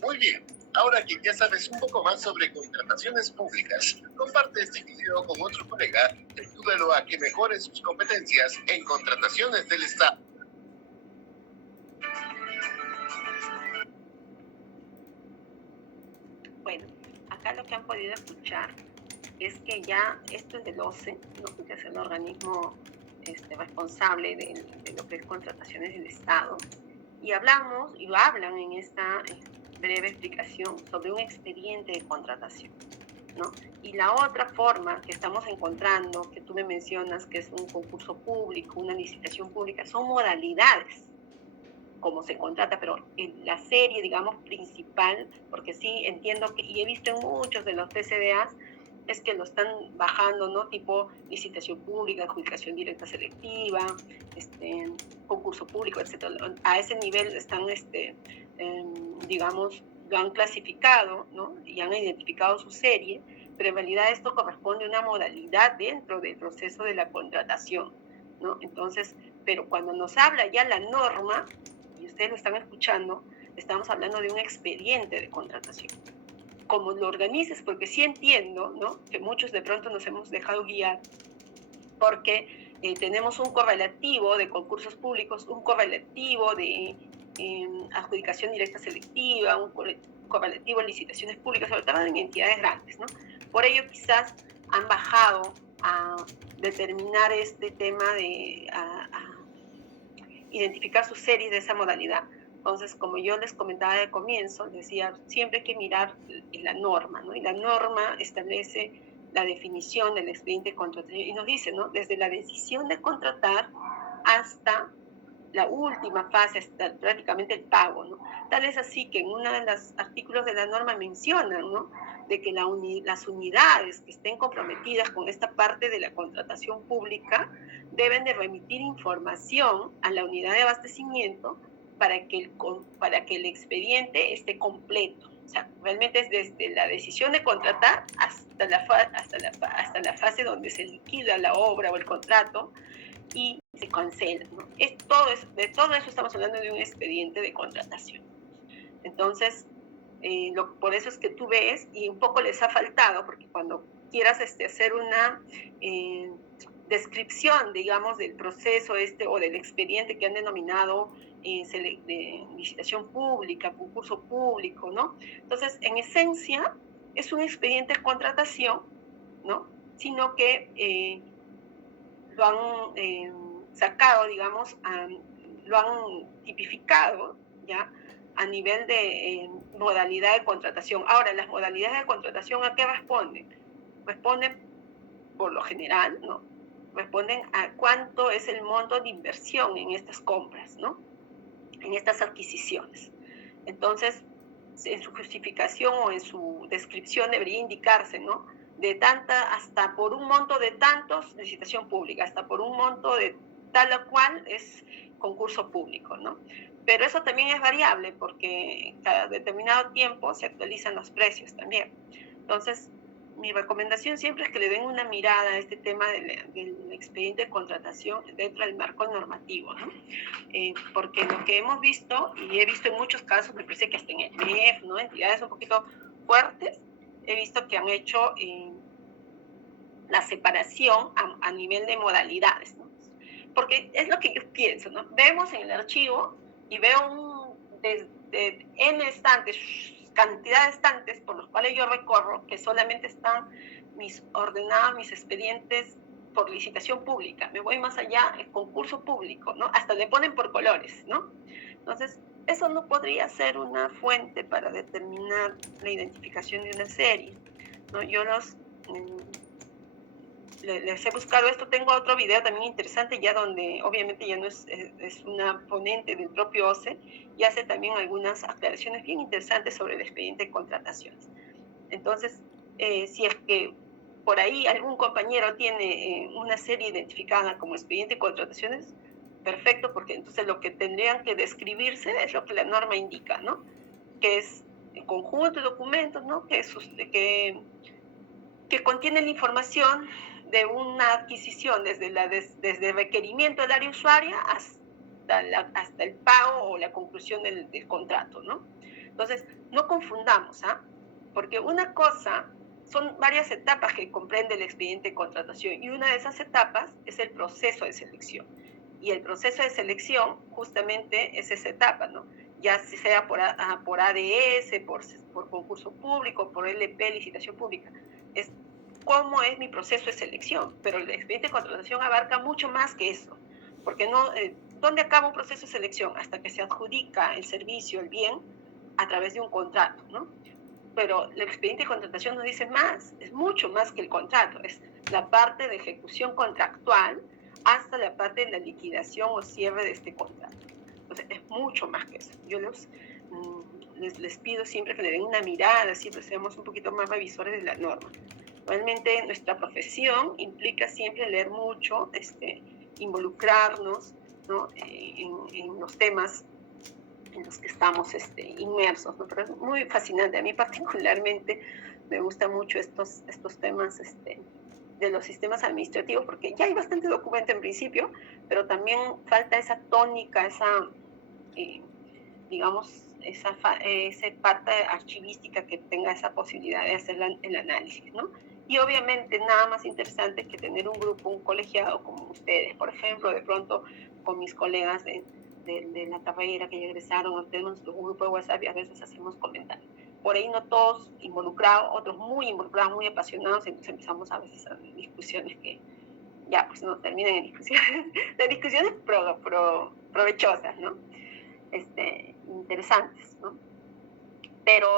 Muy bien, ahora que ya sabes un poco más sobre contrataciones públicas, comparte este video con otro colega y ayúdalo a que mejore sus competencias en contrataciones del Estado. Bueno, acá lo que han podido escuchar es que ya esto es del OCE, ¿no? Que es el organismo responsable de lo que es contrataciones del Estado, y hablamos, y lo hablan en esta breve explicación sobre un expediente de contratación, ¿no? Y la otra forma que estamos encontrando, que tú me mencionas, que es un concurso público, una licitación pública, son modalidades como se contrata, pero en la serie, digamos, principal, porque sí entiendo que, y he visto en muchos de los TCDAs, es que lo están bajando, ¿no? Tipo licitación pública, adjudicación directa selectiva, concurso público, etcétera. A ese nivel están, digamos, lo han clasificado, ¿no? Y han identificado su serie, pero en realidad esto corresponde a una modalidad dentro del proceso de la contratación, ¿no? Entonces, pero cuando nos habla ya la norma, y ustedes lo están escuchando, estamos hablando de un expediente de contratación. Como lo organices, porque sí entiendo, ¿no? Que muchos de pronto nos hemos dejado guiar porque tenemos un correlativo de concursos públicos, un correlativo de adjudicación directa selectiva, un correlativo en licitaciones públicas, sobre todo en entidades grandes, ¿no? Por ello quizás han bajado a determinar este tema de identificar sus series de esa modalidad. Entonces, como yo les comentaba de comienzo, decía, siempre hay que mirar la norma, ¿no? Y la norma establece la definición del expediente de contratación y nos dice, ¿no? Desde la decisión de contratar hasta la última fase, hasta prácticamente el pago, ¿no? Tal es así que en uno de los artículos de la norma mencionan, ¿no? De que las unidades que estén comprometidas con esta parte de la contratación pública deben de remitir información a la unidad de abastecimiento para que el expediente esté completo. O sea, realmente es desde la decisión de contratar hasta la fase donde se liquida la obra o el contrato y se cancela, ¿no? De todo eso estamos hablando de un expediente de contratación. Entonces, por eso es que tú ves, y un poco les ha faltado, porque cuando quieras hacer una descripción, digamos, del proceso o del expediente que han denominado de licitación pública, concurso público, ¿no? Entonces, en esencia, es un expediente de contratación, ¿no? Sino que lo han sacado, digamos, lo han tipificado, ¿ya? A nivel de modalidad de contratación. Ahora, las modalidades de contratación, ¿a qué responden? Responden, por lo general, ¿no? Responden a cuánto es el monto de inversión en estas compras, ¿no? En estas adquisiciones. Entonces, en su justificación o en su descripción debería indicarse, ¿no? De tanta, hasta por un monto de tantos, licitación pública, hasta por un monto de tal o cual es concurso público, ¿no? Pero eso también es variable porque cada determinado tiempo se actualizan los precios también. Entonces, mi recomendación siempre es que le den una mirada a este tema del expediente de contratación dentro del marco normativo, ¿no? Porque lo que hemos visto, y he visto en muchos casos, me parece que hasta en el MEF, ¿no? Entidades un poquito fuertes, he visto que han hecho la separación a nivel de modalidades, ¿no? Porque es lo que yo pienso, ¿no? Vemos en el archivo y veo desde N estantes, cantidad de estantes por los cuales yo recorro, que solamente están ordenados mis expedientes por licitación pública. Me voy más allá, el concurso público, ¿no? Hasta le ponen por colores, ¿no? Entonces, eso no podría ser una fuente para determinar la identificación de una serie, ¿no? Yo les he buscado esto. Tengo otro video también interesante ya donde obviamente ya no es una ponente del propio OCE y hace también algunas aclaraciones bien interesantes sobre el expediente de contrataciones. Entonces, si es que por ahí algún compañero tiene una serie identificada como expediente de contrataciones, perfecto, porque entonces lo que tendrían que describirse es lo que la norma indica, ¿no? Que es el conjunto de documentos, ¿no? Que contiene la información de una adquisición desde el requerimiento del área usuaria hasta el pago o la conclusión del contrato, ¿no? Entonces, no confundamos, ¿ah? Porque una cosa son varias etapas que comprende el expediente de contratación y una de esas etapas es el proceso de selección. Y el proceso de selección justamente es esa etapa, ¿no? Ya sea por ADS, por concurso público, por LP, licitación pública. Es cómo es mi proceso de selección, pero el expediente de contratación abarca mucho más que eso, porque ¿dónde acaba un proceso de selección? Hasta que se adjudica el servicio, el bien, a través de un contrato, ¿no? Pero el expediente de contratación nos dice más, es mucho más que el contrato, es la parte de ejecución contractual hasta la parte de la liquidación o cierre de este contrato. Entonces, es mucho más que eso. Yo les pido siempre que le den una mirada, siempre seamos un poquito más revisores de la norma. Realmente nuestra profesión implica siempre leer mucho, involucrarnos, ¿no? en los temas en los que estamos inmersos, ¿no? Pero es muy fascinante. A mí particularmente me gustan mucho estos temas de los sistemas administrativos, porque ya hay bastante documento en principio, pero también falta esa tónica, esa parte archivística que tenga esa posibilidad de hacer el análisis, ¿no? Y obviamente nada más interesante que tener un grupo, un colegiado como ustedes, por ejemplo, de pronto con mis colegas de la carrera que ya egresaron, tenemos un grupo de WhatsApp y a veces hacemos comentarios. Por ahí no todos involucrados, otros muy involucrados, muy apasionados, entonces empezamos a veces a discusiones que ya pues no terminan en discusiones provechosas, ¿no? Interesantes, ¿no? Pero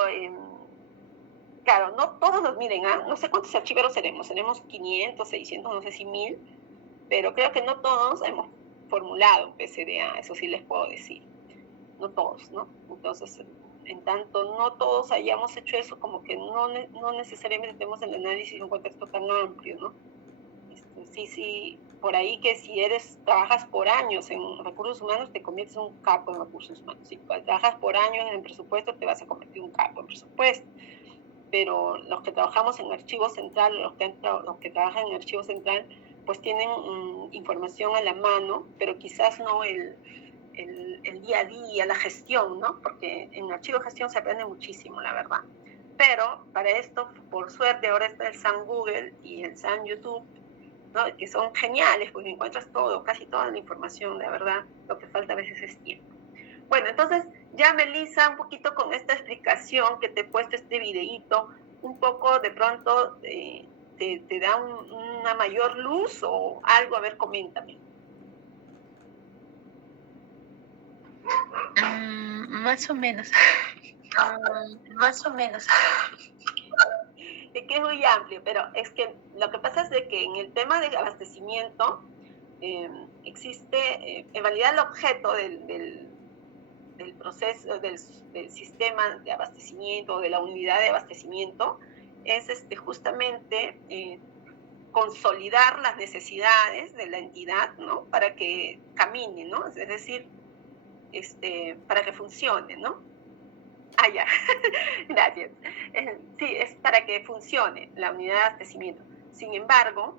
claro, no todos nos miren, no sé cuántos archiveros seremos 500, 600, no sé si 1000, pero creo que no todos hemos formulado un PCDA, eso sí les puedo decir, no todos, ¿no? Entonces, en tanto no todos hayamos hecho eso, como que no necesariamente tenemos el análisis en un contexto tan amplio, ¿no? Sí, por ahí que si trabajas por años en recursos humanos, te conviertes en un capo en recursos humanos. Si trabajas por años en presupuesto, te vas a convertir en un capo en presupuesto. Pero los que trabajamos en archivo central, los que trabajan en archivo central, pues tienen información a la mano, pero quizás no el día a día, la gestión, ¿no? Porque en archivo de gestión se aprende muchísimo, la verdad. Pero para esto, por suerte, ahora está el San Google y el San YouTube, ¿no? Que son geniales, porque encuentras casi toda la información, la verdad. Lo que falta a veces es tiempo. Bueno, entonces ya Melissa, un poquito con esta explicación que te he puesto, este videíto, un poco de pronto te da una mayor luz o algo. A ver, coméntame. Más o menos. Más o menos. Es que es muy amplio, pero es que lo que pasa es de que en el tema de abastecimiento existe, en realidad el objeto del proceso, del sistema de abastecimiento, de la unidad de abastecimiento, es justamente consolidar las necesidades de la entidad, ¿no? Para que camine, ¿no? Es decir, para que funcione, ¿no? Ah, ya. Gracias. Sí, es para que funcione la unidad de abastecimiento. Sin embargo,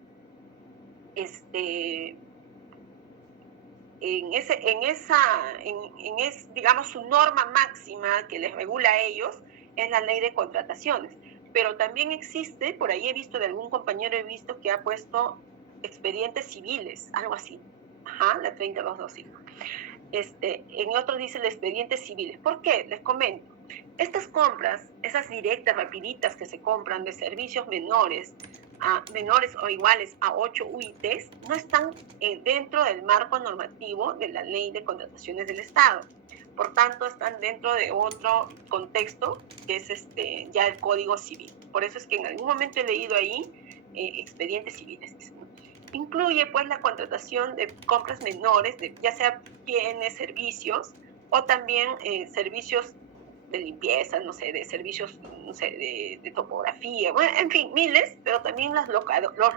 digamos, su norma máxima que les regula a ellos es la ley de contrataciones. Pero también existe, por ahí he visto de algún compañero, he visto que ha puesto expedientes civiles, algo así. Ajá, la 3225. En otros dice el expedientes civiles. ¿Por qué? Les comento. Estas compras, esas directas, rapiditas que se compran de servicios menores o iguales a 8 UITs, no están dentro del marco normativo de la Ley de Contrataciones del Estado. Por tanto, están dentro de otro contexto, que es ya el Código Civil. Por eso es que en algún momento he leído ahí expedientes civiles. Incluye pues la contratación de compras menores, ya sea bienes, servicios, o también servicios de limpieza, no sé, de servicios, no sé, de topografía, bueno, en fin, miles, pero también los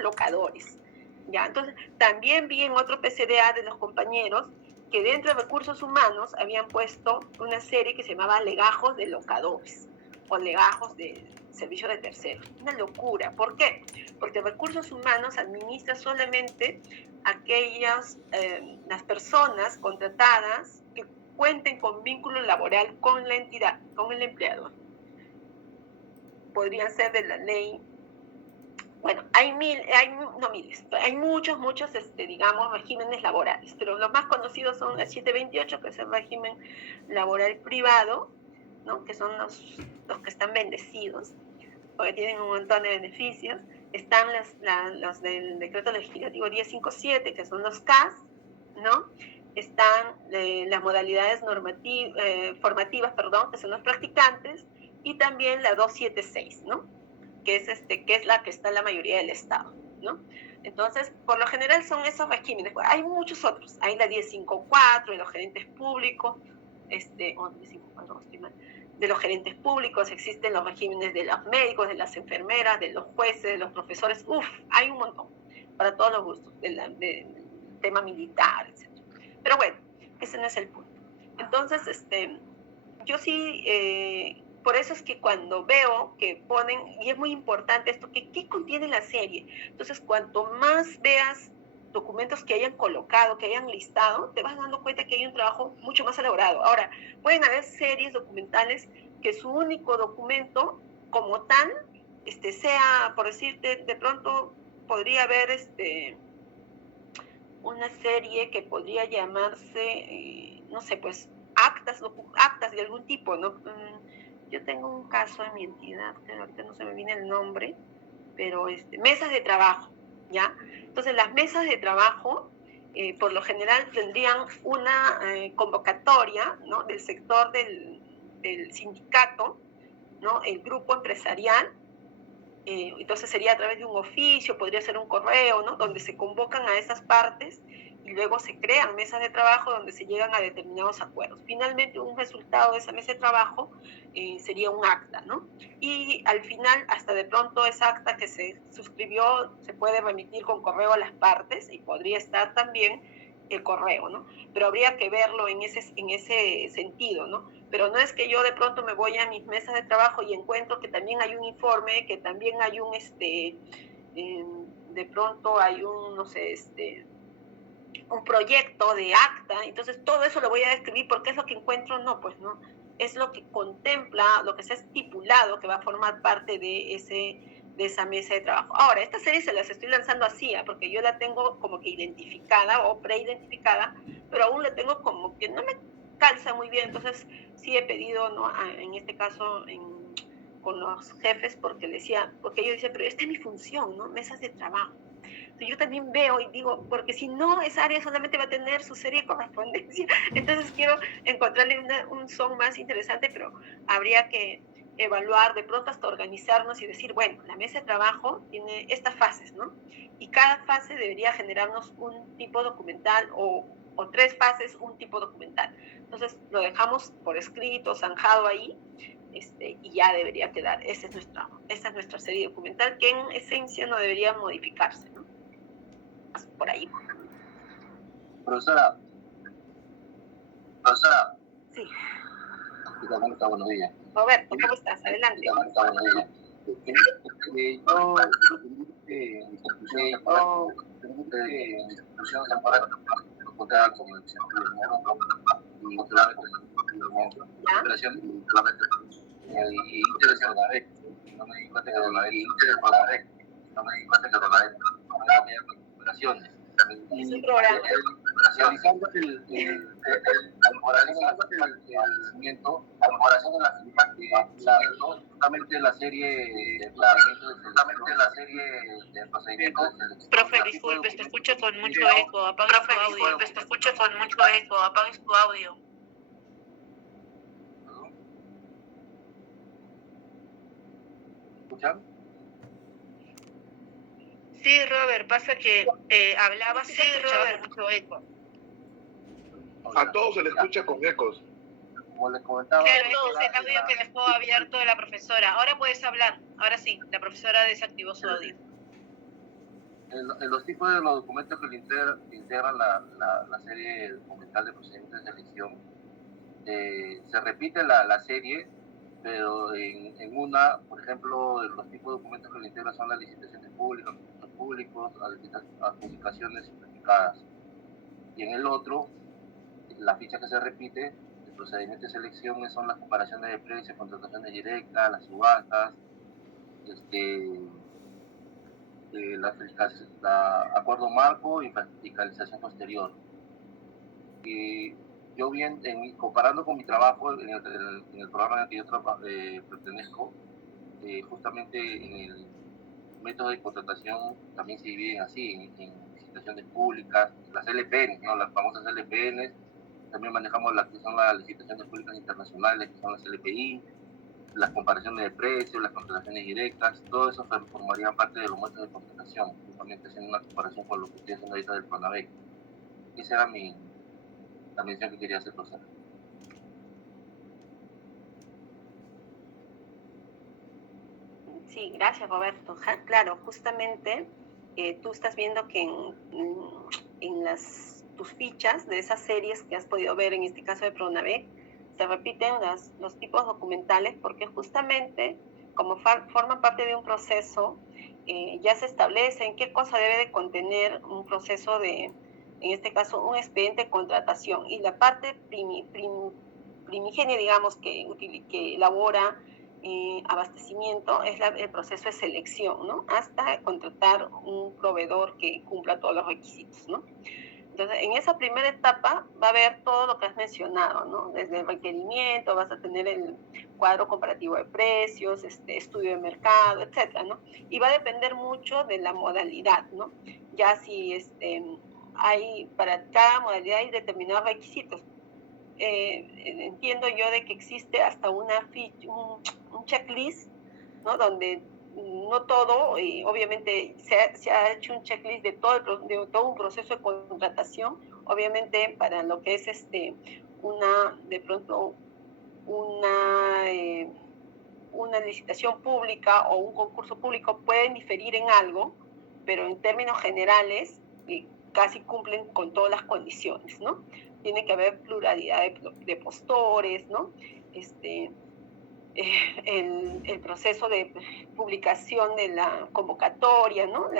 locadores. ¿Ya? Entonces, también vi en otro PCDA de los compañeros que dentro de recursos humanos habían puesto una serie que se llamaba legajos de locadores o legajos de servicios de terceros. Una locura. ¿Por qué? Porque recursos humanos administra solamente aquellas, las personas contratadas que cuenten con vínculo laboral con la entidad, con el empleador. Podrían ser de la ley. Bueno, hay muchos, digamos, regímenes laborales, pero los más conocidos son el 728, que es el régimen laboral privado, ¿no? Que son los que están bendecidos, porque tienen un montón de beneficios. Están los del decreto legislativo 1057, que son los CAS, ¿no? Están las modalidades formativas, que son los practicantes, y también la 276, ¿no? Que es la que está en la mayoría del Estado, ¿no? Entonces, por lo general son esos regímenes. Hay muchos otros. Hay la 1054 de los gerentes públicos, de los gerentes públicos, existen los regímenes de los médicos, de las enfermeras, de los jueces, de los profesores. Hay un montón, para todos los gustos, del tema militar, etc. Pero bueno, ese no es el punto. Entonces, yo sí, por eso es que cuando veo que ponen, y es muy importante esto, ¿qué contiene la serie? Entonces, cuanto más veas documentos que hayan colocado, que hayan listado, te vas dando cuenta que hay un trabajo mucho más elaborado. Ahora, pueden haber series documentales que su único documento como tal sea, por decirte, de pronto podría haber una serie que podría llamarse, no sé, pues actas de algún tipo, ¿no? Yo tengo un caso en mi entidad, que ahorita no se me viene el nombre, pero mesas de trabajo, ¿ya? Entonces, las mesas de trabajo, por lo general, tendrían una convocatoria, ¿no? Del sector del sindicato, ¿no? El grupo empresarial. Entonces sería a través de un oficio, podría ser un correo, ¿no? Donde se convocan a esas partes y luego se crean mesas de trabajo donde se llegan a determinados acuerdos. Finalmente, un resultado de esa mesa de trabajo sería un acta, ¿no? Y al final, hasta de pronto, esa acta que se suscribió se puede remitir con correo a las partes y podría estar también el correo, ¿no? Pero habría que verlo en ese sentido, ¿no? Pero no es que yo de pronto me voy a mis mesas de trabajo y encuentro que también hay un informe, que también hay un, de pronto hay un, no sé, un proyecto de acta, entonces todo eso lo voy a describir porque es lo que encuentro, no, pues no, es lo que contempla, lo que se ha estipulado que va a formar parte de esa mesa de trabajo. Ahora, esta serie se las estoy lanzando así, porque yo la tengo como que identificada o preidentificada, pero aún la tengo como que no me calza muy bien, entonces sí he pedido, ¿no? En este caso, con los jefes, porque ellos decían, pero esta es mi función, ¿no? Mesas de trabajo. Entonces yo también veo y digo, porque si no, esa área solamente va a tener su serie de correspondencia, entonces quiero encontrarle un son más interesante, pero habría que evaluar, de pronto hasta organizarnos y decir, bueno, la mesa de trabajo tiene estas fases, ¿no? Y cada fase debería generarnos un tipo documental o 3 fases, un tipo documental. Entonces lo dejamos por escrito, zanjado ahí, y ya debería quedar. Esa es nuestra serie documental, que en esencia no debería modificarse, ¿no? Por ahí. Profesora. Sí. Buenos días. Roberto, ¿cómo estás? Adelante. Buenos días. Institución temporal contada como y interés en la red. No me di cuenta que la interés por la red. No me di cuenta que la red tenía recuperaciones. Es un programa. Realizando el crecimiento, la comparación de las justamente la serie de procedimientos. Profe, disculpe, te escucho con mucho eco. Apague su audio. Te escucho con mucho eco. Apague su audio. ¿Escuchan? Sí, Robert, pasa que hablabas y se escuchaba con mucho eco. A todos se le escucha con ecos. Como les comentaba. Claro, es el audio que dejó abierto de la profesora. Ahora puedes hablar. Ahora sí, la profesora desactivó su audio. En los tipos de los documentos que integran la serie documental de procedimientos de selección, se repite la serie, pero en una, por ejemplo, los tipos de documentos que le integran son las licitaciones públicas, concursos públicos, adjudicaciones simplificadas. Y en el otro, la ficha que se repite, el procedimiento de selección son las comparaciones de precios, contrataciones directas, las subastas, acuerdo marco y fiscalización posterior. Y yo comparando con mi trabajo en el programa en el que yo pertenezco, justamente en el método de contratación también se dividen así, en licitaciones públicas, las LPN, ¿no? Las famosas LPN, también manejamos las que son las licitaciones públicas internacionales, que son las LPI, las comparaciones de precios, las contrataciones directas, todo eso formaría parte de los métodos de contratación, justamente haciendo una comparación con lo que estoy haciendo ahorita del Pronavec. Esa era la mención que quería hacer, profesor. Sí, gracias, Roberto. Claro, justamente tú estás viendo que en tus fichas de esas series que has podido ver, en este caso de Pronavec, se repiten los tipos documentales porque justamente como forman parte de un proceso, ya se establece en qué cosa debe de contener un proceso en este caso, un expediente de contratación. Y la parte primigenia, digamos, que elabora abastecimiento es el proceso de selección, ¿no? Hasta contratar un proveedor que cumpla todos los requisitos, ¿no? Entonces, en esa primera etapa va a haber todo lo que has mencionado, ¿no? Desde el requerimiento, vas a tener el cuadro comparativo de precios, estudio de mercado, etcétera, ¿no? Y va a depender mucho de la modalidad, ¿no? Ya si hay, para cada modalidad hay determinados requisitos. Entiendo yo de que existe hasta un checklist, ¿no? Donde no todo, obviamente se ha hecho un checklist de todo un proceso de contratación, obviamente para lo que es de pronto una licitación pública o un concurso público pueden diferir en algo, pero en términos generales casi cumplen con todas las condiciones, ¿no? Tiene que haber pluralidad de postores, ¿no? El proceso de publicación de la convocatoria, ¿no?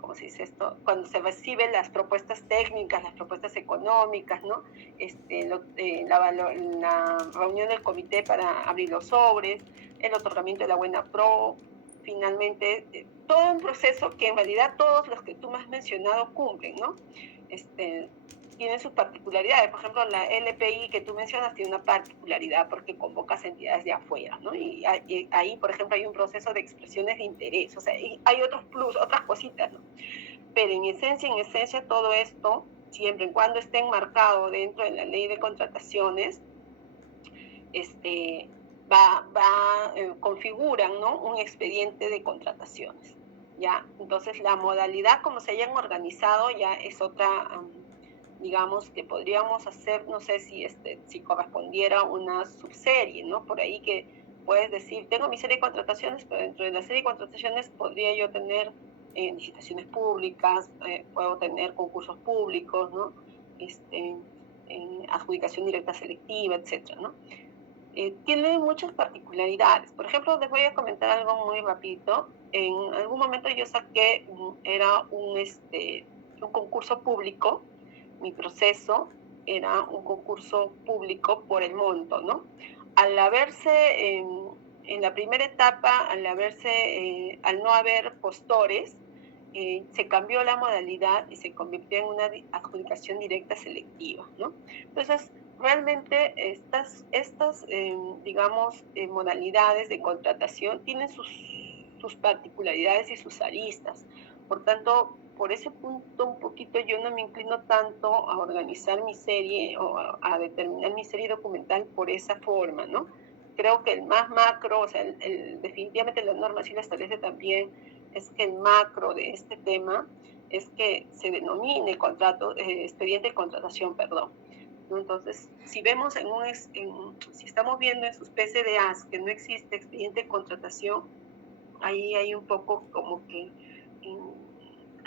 ¿Cómo se dice esto? Cuando se reciben las propuestas técnicas, las propuestas económicas, ¿no? La reunión del comité para abrir los sobres, el otorgamiento de la buena pro, finalmente, todo un proceso que en realidad todos los que tú me has mencionado cumplen, ¿no? Tienen sus particularidades. Por ejemplo, la LPI que tú mencionas tiene una particularidad porque convocas entidades de afuera, ¿no? Y ahí, por ejemplo, hay un proceso de expresiones de interés, o sea, hay otros plus, otras cositas, ¿no? Pero en esencia, todo esto, siempre y cuando esté enmarcado dentro de la ley de contrataciones, configuran, ¿no? Un expediente de contrataciones, ¿ya? Entonces, la modalidad como se hayan organizado ya es otra, digamos, que podríamos hacer, no sé si correspondiera una subserie, ¿no? Por ahí que puedes decir, tengo mi serie de contrataciones, pero dentro de la serie de contrataciones podría yo tener licitaciones públicas, puedo tener concursos públicos, ¿no? adjudicación directa selectiva, etcétera, ¿no? Tiene muchas particularidades. Por ejemplo, les voy a comentar algo muy rapidito. En algún momento yo saqué, era un concurso público, mi proceso era un concurso público por el monto, ¿no? Al haberse, en la primera etapa, al no haber postores, se cambió la modalidad y se convirtió en una adjudicación directa selectiva, ¿no? Entonces, realmente estas digamos, modalidades de contratación tienen sus particularidades y sus aristas. Por tanto, por ese punto un poquito yo no me inclino tanto a organizar mi serie o a determinar mi serie documental por esa forma, ¿no? Creo que el más macro, o sea, definitivamente la norma sí lo establece también, es que el macro de este tema es que se denomine expediente de contratación, perdón. ¿No? Entonces, si vemos si estamos viendo en sus PCDAs que no existe expediente de contratación, ahí hay un poco como que,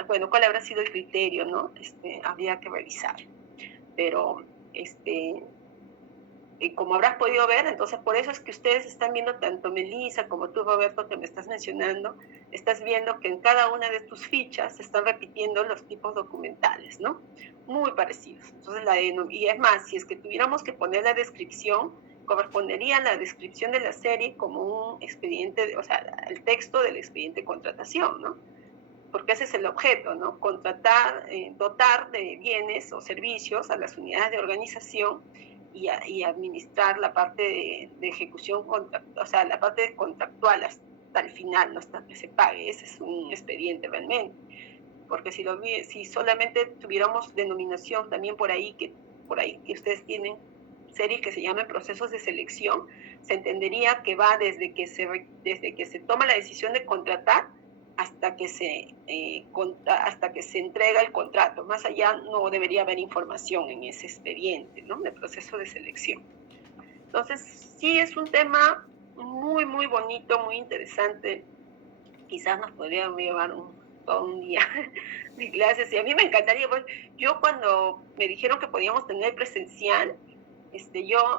bueno, ¿cuál habrá sido el criterio, no? Habría que revisar. Pero, como habrás podido ver, entonces por eso es que ustedes están viendo, tanto Melissa como tú, Roberto, que me estás mencionando, estás viendo que en cada una de tus fichas se están repitiendo los tipos documentales, ¿no? Muy parecidos. Entonces, y es más, si es que tuviéramos que poner la descripción, correspondería a la descripción de la serie como un expediente, o sea, el texto del expediente de contratación, ¿no? Porque ese es el objeto, ¿no? Contratar, dotar de bienes o servicios a las unidades de organización y administrar la parte de ejecución, o sea, la parte contractual hasta el final, no hasta que se pague. Ese es un expediente realmente. Porque si solamente tuviéramos denominación también por ahí que ustedes tienen series que se llaman procesos de selección, se entendería que va desde que se toma la decisión de contratar hasta que se entrega el contrato. Más allá no debería haber información en ese expediente, ¿no? De proceso de selección. Entonces, sí es un tema muy, muy bonito, muy interesante. Quizás nos podría llevar todo un día de clases. Y a mí me encantaría, pues, yo cuando me dijeron que podíamos tener presencial,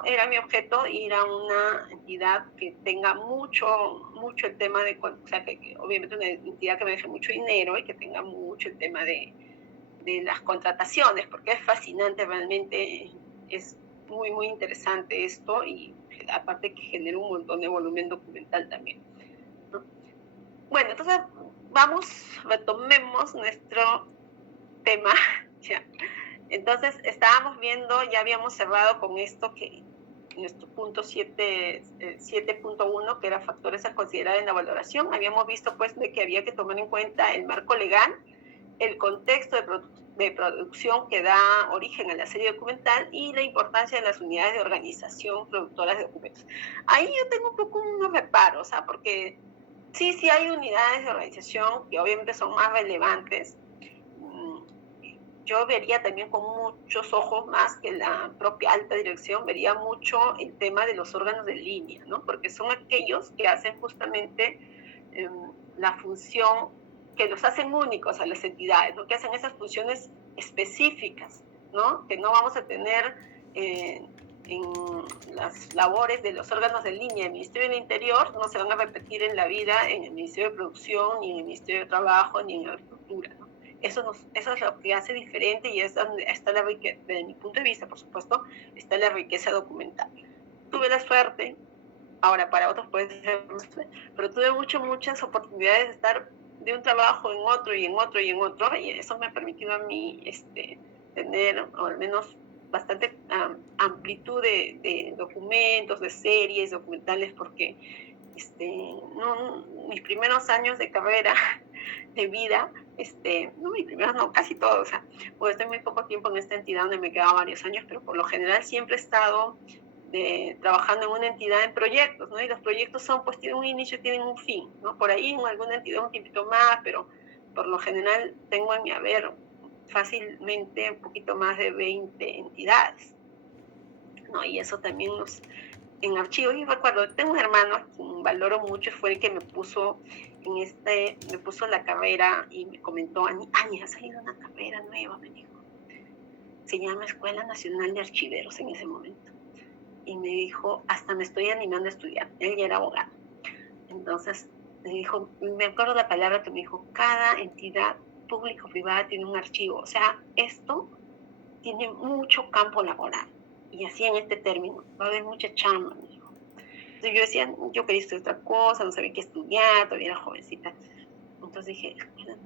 era mi objeto ir a una entidad que tenga mucho el tema de, o sea, que obviamente una entidad que me deje mucho dinero y que tenga mucho el tema de las contrataciones, porque es fascinante realmente, es muy, muy interesante esto, y aparte que genera un montón de volumen documental también, ¿no? Bueno, entonces retomemos nuestro tema, ya. Entonces, estábamos viendo, ya habíamos cerrado con esto, que nuestro punto 7.1, que era factores a considerar en la valoración. Habíamos visto, pues, de que había que tomar en cuenta el marco legal, el contexto de producción que da origen a la serie documental y la importancia de las unidades de organización productoras de documentos. Ahí yo tengo un poco unos reparos, ¿ah? Porque sí hay unidades de organización que obviamente son más relevantes. Yo vería también con muchos ojos, más que la propia alta dirección, vería mucho el tema de los órganos de línea, ¿no? Porque son aquellos que hacen justamente la función, que los hacen únicos a las entidades, ¿no? Que hacen esas funciones específicas, ¿no? Que no vamos a tener en las labores de los órganos de línea del Ministerio del Interior, no se van a repetir en la vida en el Ministerio de Producción, ni en el Ministerio de Trabajo, ni en Agricultura, ¿no? Eso es lo que hace diferente, y es donde está la riqueza, desde mi punto de vista, por supuesto, está la riqueza documental. Tuve la suerte, ahora para otros puede ser, pero tuve muchas oportunidades de estar de un trabajo en otro y en otro y en otro, y eso me ha permitido a mí tener, o al menos, bastante amplitud de documentos, de series documentales, porque mis primeros años de carrera, de vida, casi todos, o sea, pues estoy muy poco tiempo en esta entidad donde me quedaba varios años, pero por lo general siempre he estado trabajando en una entidad en proyectos, ¿no? Y los proyectos pues tienen un inicio y tienen un fin, ¿no? Por ahí en alguna entidad un tiempito más, pero por lo general tengo en mi haber fácilmente un poquito más de 20 entidades, ¿no? Y eso también en archivos, y recuerdo, tengo un hermano a quien valoro mucho, fue el que me puso me puso la carrera y me comentó: Ani, ha salido una carrera nueva, me dijo. se llama Escuela Nacional de Archiveros en ese momento. Y me dijo, hasta me estoy animando a estudiar. Él ya era abogado. Entonces, me dijo, me acuerdo la palabra que me dijo, cada entidad pública o privada tiene un archivo. O sea, esto tiene mucho campo laboral. Y así en este término, va a haber mucha chamba, me dijo. Entonces yo decía, yo quería estudiar otra cosa, no sabía qué estudiar, todavía era jovencita. Entonces dije,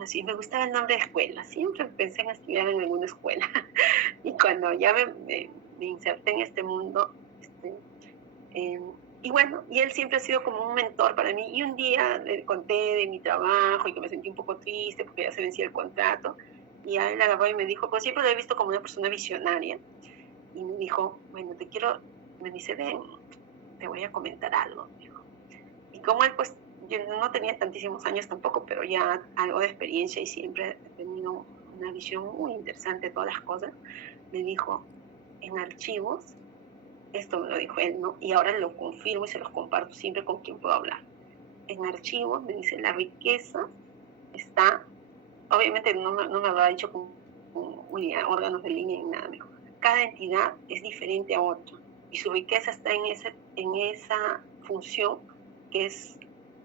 así me gustaba el nombre de escuela, siempre pensé en estudiar en alguna escuela. Y cuando ya me inserté en este mundo, y bueno, y él siempre ha sido como un mentor para mí. Y un día le conté de mi trabajo y que me sentí un poco triste porque ya se vencía el contrato. Y a él agarró y me dijo, pues siempre lo he visto como una persona visionaria. Y me dijo, bueno, me dice, ven, te voy a comentar algo. Dijo. Y como él, pues, yo no tenía tantísimos años tampoco, pero ya algo de experiencia y siempre he tenido una visión muy interesante de todas las cosas, me dijo, en archivos, esto me lo dijo él, ¿no? Y ahora lo confirmo y se los comparto siempre con quien puedo hablar. En archivos, me dice, la riqueza está, obviamente no me habrá dicho con órganos de línea ni nada, mejor. Cada entidad es diferente a otra y su riqueza está en esa función que es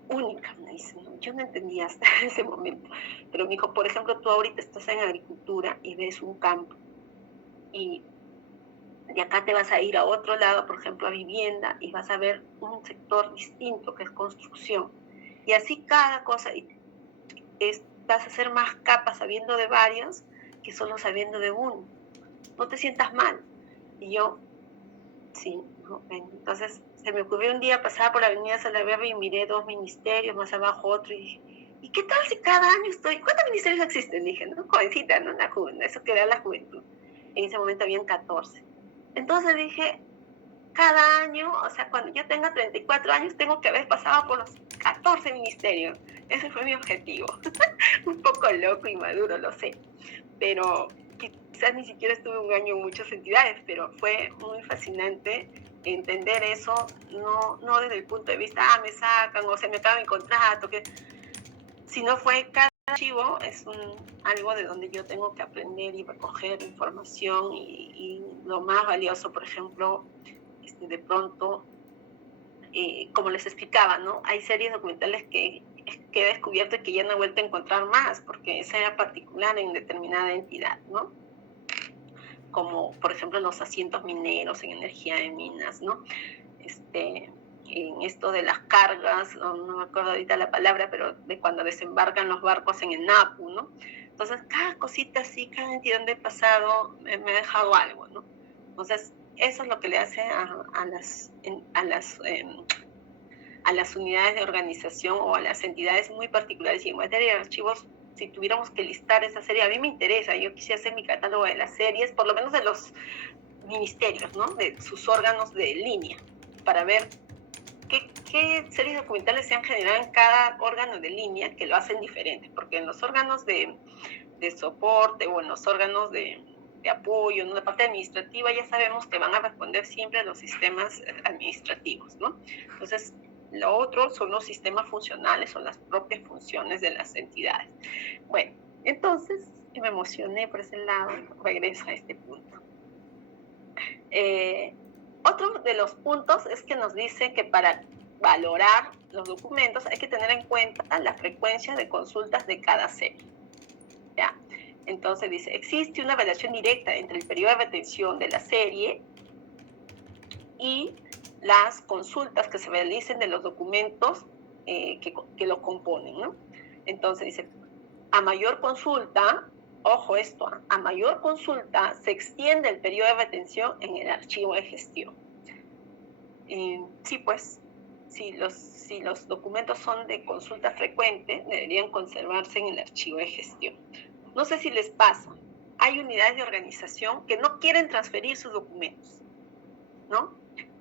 única, me dice. Yo no entendía hasta ese momento, pero me dijo, por ejemplo, tú ahorita estás en agricultura y ves un campo y de acá te vas a ir a otro lado, por ejemplo, a vivienda, y vas a ver un sector distinto que es construcción. Y así cada cosa, vas a hacer más capas sabiendo de varios que solo sabiendo de uno. No te sientas mal. Y yo, sí, no, entonces se me ocurrió un día, pasaba por la avenida Salaverry y miré 2 ministerios, más abajo otro, y dije, ¿y qué tal si cada año estoy? ¿Cuántos ministerios existen? Dije, ¿no? Jovencita, ¿no? Eso que da la juventud. En ese momento habían 14. Entonces dije, cada año, o sea, cuando yo tenga 34 años, tengo que haber pasado por los 14 ministerios. Ese fue mi objetivo. Un poco loco y maduro, lo sé. Pero quizás ni siquiera estuve un año en muchas entidades, pero fue muy fascinante entender eso, no desde el punto de vista, me sacan o se me acaba mi contrato, sino fue cada archivo es algo de donde yo tengo que aprender y recoger información y lo más valioso, por ejemplo, de pronto, como les explicaba, ¿no? Hay series documentales que he descubierto y que ya no he vuelto a encontrar más, porque esa era particular en determinada entidad, ¿no? Como, por ejemplo, los asientos mineros en energía de minas, ¿no? En esto de las cargas, no me acuerdo ahorita la palabra, pero de cuando desembarcan los barcos en el Napu, ¿no? Entonces, cada cosita así, cada entidad de pasado me ha dejado algo, ¿no? Entonces, eso es lo que le hace a las unidades de organización o a las entidades muy particulares. Y en materia de archivos, si tuviéramos que listar esa serie, a mí me interesa, yo quisiera hacer mi catálogo de las series, por lo menos de los ministerios, ¿no? De sus órganos de línea, para ver qué series documentales se han generado en cada órgano de línea que lo hacen diferente, porque en los órganos de soporte o en los órganos de apoyo, en la parte administrativa, ya sabemos que van a responder siempre a los sistemas administrativos, ¿no? Entonces, lo otro son los sistemas funcionales, son las propias funciones de las entidades. Bueno, entonces me emocioné por ese lado, regreso a este punto. Otro de los puntos es que nos dice que para valorar los documentos hay que tener en cuenta la frecuencia de consultas de cada serie. ¿Ya? Entonces dice, existe una relación directa entre el periodo de retención de la serie y las consultas que se realicen de los documentos que lo componen, ¿no? Entonces dice, a mayor consulta, ojo esto, a mayor consulta se extiende el periodo de retención en el archivo de gestión. Sí, pues, si los documentos son de consulta frecuente, deberían conservarse en el archivo de gestión. No sé si les pasa, hay unidades de organización que no quieren transferir sus documentos, ¿no?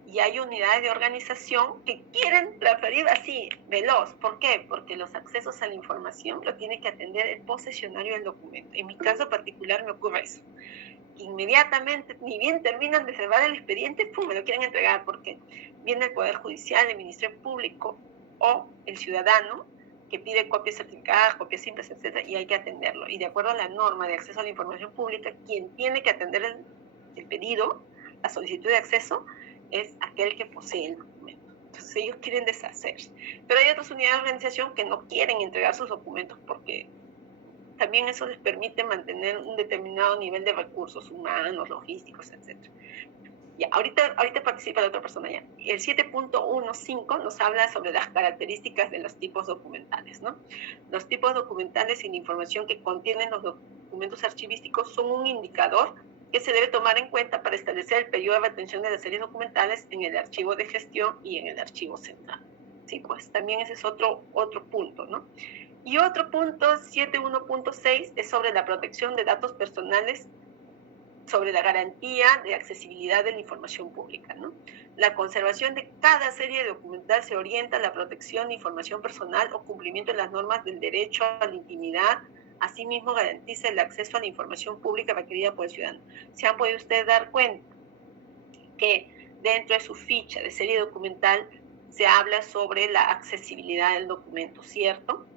Y hay unidades de organización que quieren transferir así, veloz. ¿Por qué? Porque los accesos a la información lo tiene que atender el posesionario del documento. En mi caso particular me ocurre eso. Inmediatamente, ni bien terminan de cerrar el expediente, ¡pum!, me lo quieren entregar, porque viene el Poder Judicial, el Ministerio Público o el ciudadano que pide copias certificadas, copias simples, etcétera, y hay que atenderlo. Y de acuerdo a la norma de acceso a la información pública, quien tiene que atender el pedido, la solicitud de acceso, es aquel que posee el documento. Entonces ellos quieren deshacerse. Pero hay otras unidades de organización que no quieren entregar sus documentos porque también eso les permite mantener un determinado nivel de recursos humanos, logísticos, etcétera. Ya, ahorita participa la otra persona ya. El 7.15 nos habla sobre las características de los tipos documentales, ¿no? Los tipos documentales y la información que contienen los documentos archivísticos son un indicador que se debe tomar en cuenta para establecer el periodo de retención de las series documentales en el archivo de gestión y en el archivo central. Sí, pues también ese es otro punto, ¿no? Y otro punto, 7.1.6, es sobre la protección de datos personales, sobre la garantía de accesibilidad de la información pública, ¿no? La conservación de cada serie documental se orienta a la protección de información personal o cumplimiento de las normas del derecho a la intimidad. Asimismo, garantiza el acceso a la información pública requerida por el ciudadano. ¿Se han podido ustedes dar cuenta que dentro de su ficha de serie documental se habla sobre la accesibilidad del documento, ¿cierto?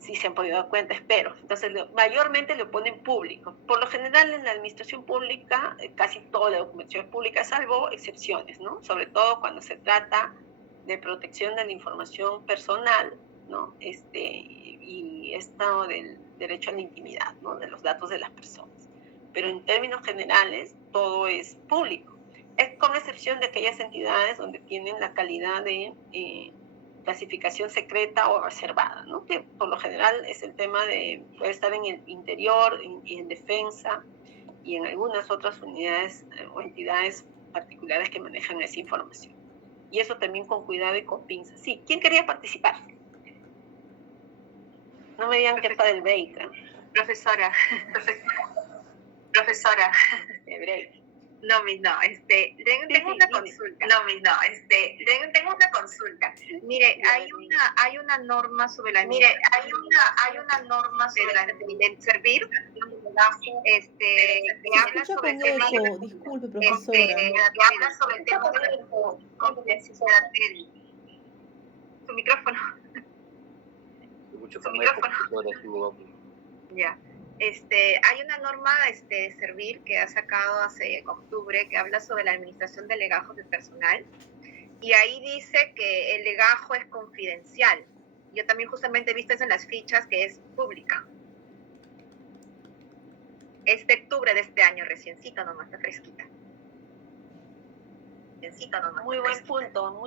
Sí, se han podido dar cuenta, espero. Entonces, mayormente lo ponen público. Por lo general, en la administración pública, casi toda la documentación es pública, salvo excepciones, ¿no? Sobre todo cuando se trata de protección de la información personal, ¿no? Y esto del derecho a la intimidad, ¿no? De los datos de las personas. Pero en términos generales, todo es público. Es con excepción de aquellas entidades donde tienen la calidad de clasificación secreta o reservada, ¿no? Que por lo general es el tema de, puede estar en el interior, en defensa y en algunas otras unidades o entidades particulares que manejan esa información. Y eso también con cuidado y con pinzas. Sí, ¿quién quería participar? No me digan que es para el break, ¿eh? Profesora. Profesora. El break. No, tengo una consulta. Tengo una consulta. Mire, hay una norma sobre la del servir, que habla sobre el tema eco, disculpe, profesora. que habla sobre el tema de la confidencialidad del su micrófono. Mucho Su micrófono. Ya. Hay una norma de servir que ha sacado hace octubre que habla sobre la administración de legajos de personal y ahí dice que el legajo es confidencial. Yo también justamente he visto eso en las fichas que es pública. Es de octubre de este año, reciencito nomás, está fresquita. Muy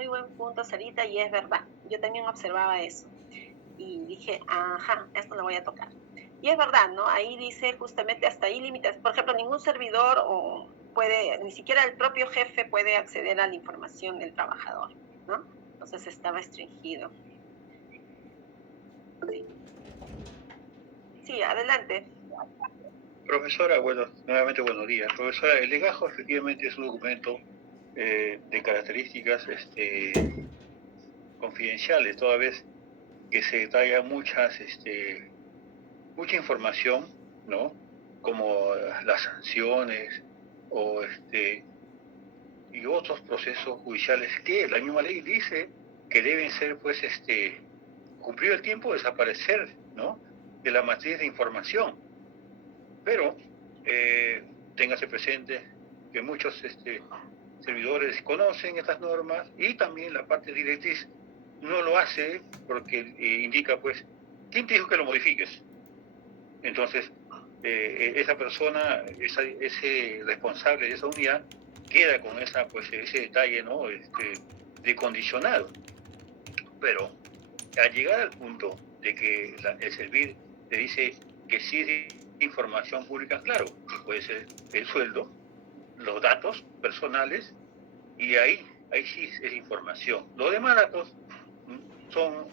buen punto, Sarita, y es verdad. Yo también observaba eso y dije, ajá, esto lo voy a tocar. Y es verdad, ¿no? Ahí dice justamente hasta ahí límites. Por ejemplo, ningún servidor ni siquiera el propio jefe puede acceder a la información del trabajador, ¿no? Entonces está restringido. Sí, adelante. Profesora, nuevamente buenos días. Profesora, el legajo efectivamente es un documento de características confidenciales, toda vez que se detalla mucha información, ¿no? Como las sanciones y otros procesos judiciales que la misma ley dice que deben ser, pues, cumplido el tiempo, desaparecer, ¿no? De la matriz de información. Pero téngase presente que muchos servidores conocen estas normas y también la parte directriz no lo hace porque indica, pues, ¿quién te dijo que lo modifiques? Entonces, esa persona, ese responsable de esa unidad, queda con ese detalle, ¿no? De condicionado. Pero al llegar al punto de que el servir te dice que sí es información pública, claro, que puede ser el sueldo, los datos personales, y ahí sí es información. Los demás datos son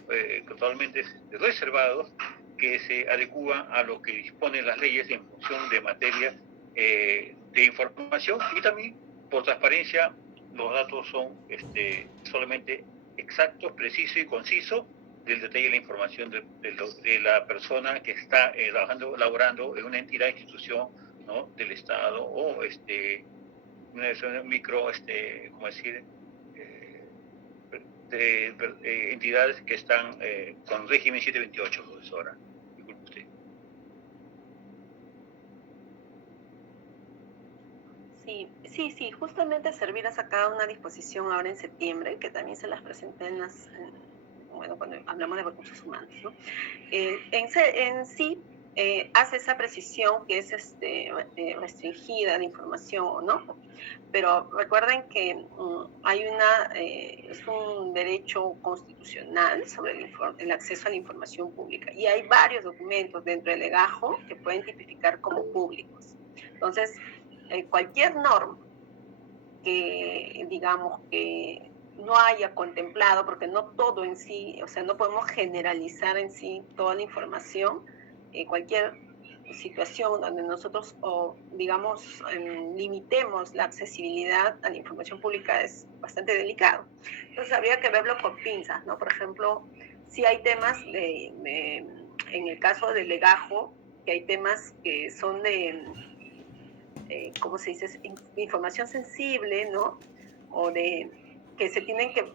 totalmente reservados, que se adecúan a lo que disponen las leyes en función de materia de información, y también por transparencia los datos son solamente exactos, precisos y concisos del detalle de la información de la persona que está laborando en una entidad, institución, ¿no? Del Estado o una micro, ¿cómo decir? de entidades que están con régimen 728, profesora. Disculpe usted. Sí, justamente Servir ha sacado una disposición ahora en septiembre, que también se las presenté cuando hablamos de recursos humanos, ¿no? En sí, hace esa precisión que es restringida de información o no, pero recuerden que es un derecho constitucional sobre el acceso a la información pública, y hay varios documentos dentro del legajo que pueden tipificar como públicos. Entonces, cualquier norma que, digamos, que no haya contemplado, porque no todo en sí, o sea, no podemos generalizar en sí toda la información, cualquier situación donde nosotros, digamos, limitemos la accesibilidad a la información pública es bastante delicado. Entonces habría que verlo con pinzas, ¿no? Por ejemplo, si hay temas en el caso del legajo, que hay temas que son de ¿cómo se dice? Información sensible, ¿no? O que se tienen que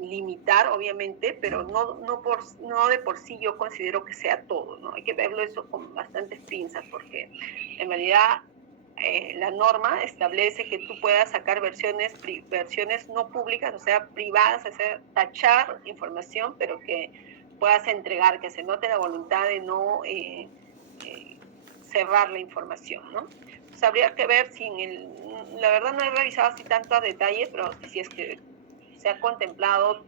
limitar, obviamente, pero no de por sí yo considero que sea todo, ¿no? Hay que verlo eso con bastantes pinzas, porque en realidad la norma establece que tú puedas sacar versiones no públicas, o sea, privadas, o sea, tachar información, pero que puedas entregar, que se note la voluntad de no cerrar la información, ¿no? Pues habría que ver la verdad no he revisado así tanto a detalle, pero si es que se ha contemplado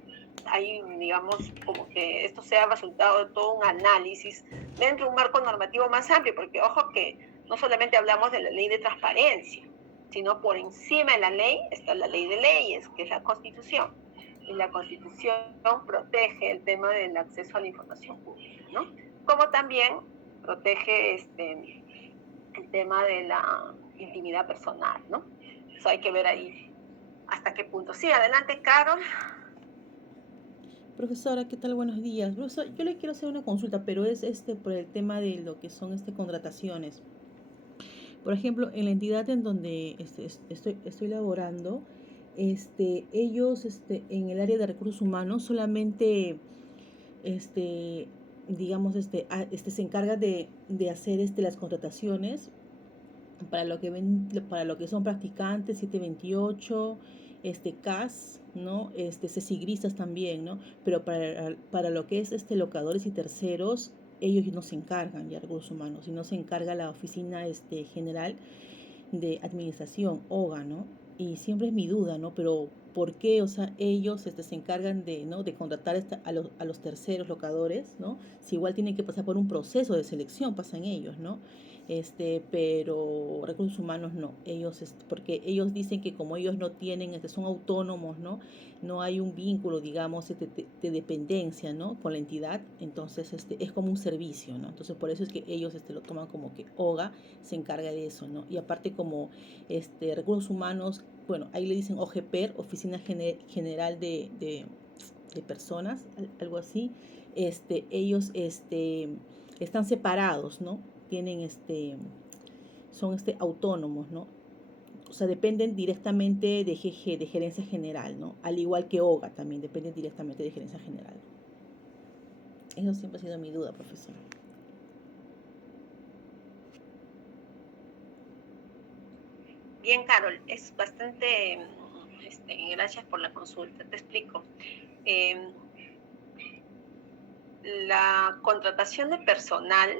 ahí, digamos, como que esto sea resultado de todo un análisis dentro de un marco normativo más amplio, porque ojo que no solamente hablamos de la ley de transparencia, sino por encima de la ley está la ley de leyes, que es la Constitución. Y la Constitución protege el tema del acceso a la información pública, ¿no? Como también protege el tema de la intimidad personal, ¿no? Eso hay que ver ahí hasta qué punto. Sí, adelante, Carol. Profesora, ¿qué tal? Buenos días. Profesor, yo le quiero hacer una consulta, pero es por el tema de lo que son contrataciones. Por ejemplo, en la entidad en donde estoy laborando, ellos en el área de recursos humanos solamente digamos, se encarga de hacer las contrataciones para lo que son practicantes, 728, CAS, ¿no? CESIGRIStas también, ¿no? Pero para lo que es locadores y terceros, ellos no se encargan ya recursos humanos, sino se encarga la Oficina General de Administración, OGA, ¿no? Y siempre es mi duda, ¿no? Pero ¿por qué, o sea, ellos se encargan de, ¿no?, de contratar a los terceros locadores, ¿no? Si igual tienen que pasar por un proceso de selección, pasan ellos, ¿no? Pero recursos humanos no, porque ellos dicen que como ellos no tienen, son autónomos, ¿no? No hay un vínculo, digamos, de dependencia, ¿no?, con la entidad, entonces es como un servicio, ¿no? Entonces por eso es que ellos lo toman como que OGA se encarga de eso, ¿no? Y aparte como recursos humanos, bueno, ahí le dicen OGPER, Oficina General de Personas, algo así, ellos están separados, ¿no? Tienen son autónomos, ¿no? O sea, dependen directamente de GG, de Gerencia General, ¿no? Al igual que OGA también dependen directamente de Gerencia General. Eso siempre ha sido mi duda, profesor. Bien, Carol, es bastante, gracias por la consulta, te explico. La contratación de personal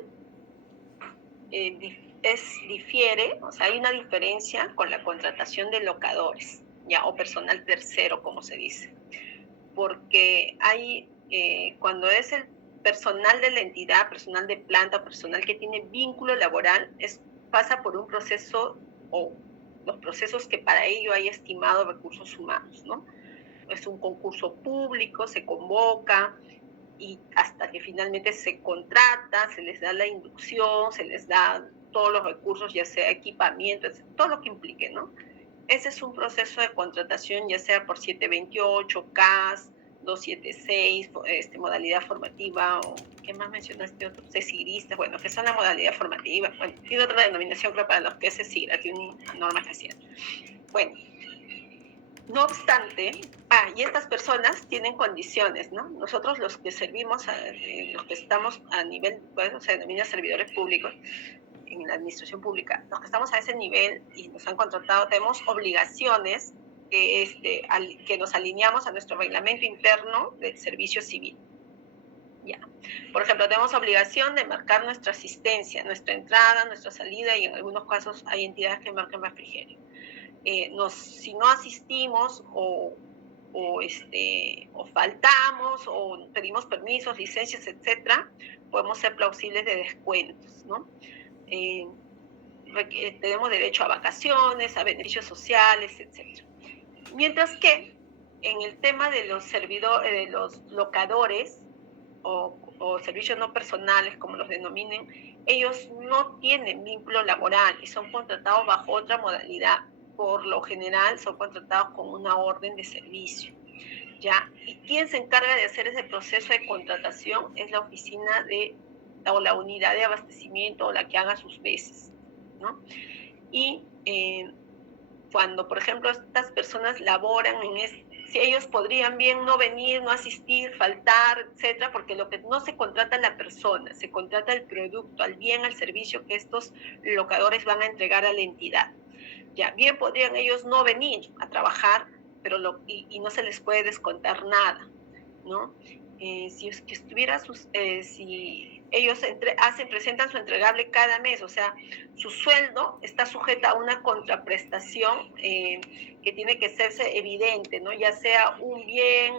difiere, o sea, hay una diferencia con la contratación de locadores, ya, o personal tercero, como se dice, porque hay, cuando es el personal de la entidad, personal de planta, personal que tiene vínculo laboral, pasa por un proceso, o los procesos que para ello hay estimado recursos humanos, ¿no? Es un concurso público, se convoca, y hasta que finalmente se contrata, se les da la inducción, se les da todos los recursos, ya sea equipamiento, todo lo que implique, ¿no? Ese es un proceso de contratación, ya sea por 728, CAS, 276, modalidad formativa, o ¿qué más mencionaste? Otro, CESIGRIStas, bueno, que son la modalidad formativa. Bueno, tiene otra denominación, creo, para los que es CESIGRA, tiene una norma especial. Bueno, No obstante, y estas personas tienen condiciones, ¿no? Nosotros los que servimos, los que estamos a nivel, bueno, se denomina servidores públicos, en la administración pública, los que estamos a ese nivel y nos han contratado, tenemos obligaciones que nos alineamos a nuestro reglamento interno del servicio civil. Ya. Por ejemplo, tenemos obligación de marcar nuestra asistencia, nuestra entrada, nuestra salida, y en algunos casos hay entidades que marcan refrigerio. Si no asistimos o faltamos o pedimos permisos, licencias, etcétera, podemos ser plausibles de descuentos, ¿no? Tenemos derecho a vacaciones, a beneficios sociales, etcétera. Mientras que en el tema de los servidores, de los locadores o servicios no personales, como los denominen, ellos no tienen vínculo laboral y son contratados bajo otra modalidad. Por lo general son contratados con una orden de servicio, ¿ya? Y quien se encarga de hacer ese proceso de contratación es la oficina o la unidad de abastecimiento, o la que haga sus veces, ¿no? Y cuando, por ejemplo, estas personas laboran si ellos podrían bien no venir, no asistir, faltar, etcétera, porque lo que no se contrata es la persona, se contrata el producto, al bien, al servicio que estos locadores van a entregar a la entidad. Ya, bien podrían ellos no venir a trabajar, pero y no se les puede descontar nada, ¿no? Si es que si ellos presentan su entregable cada mes, o sea, su sueldo está sujeto a una contraprestación que tiene que hacerse evidente, ¿no? Ya sea un bien,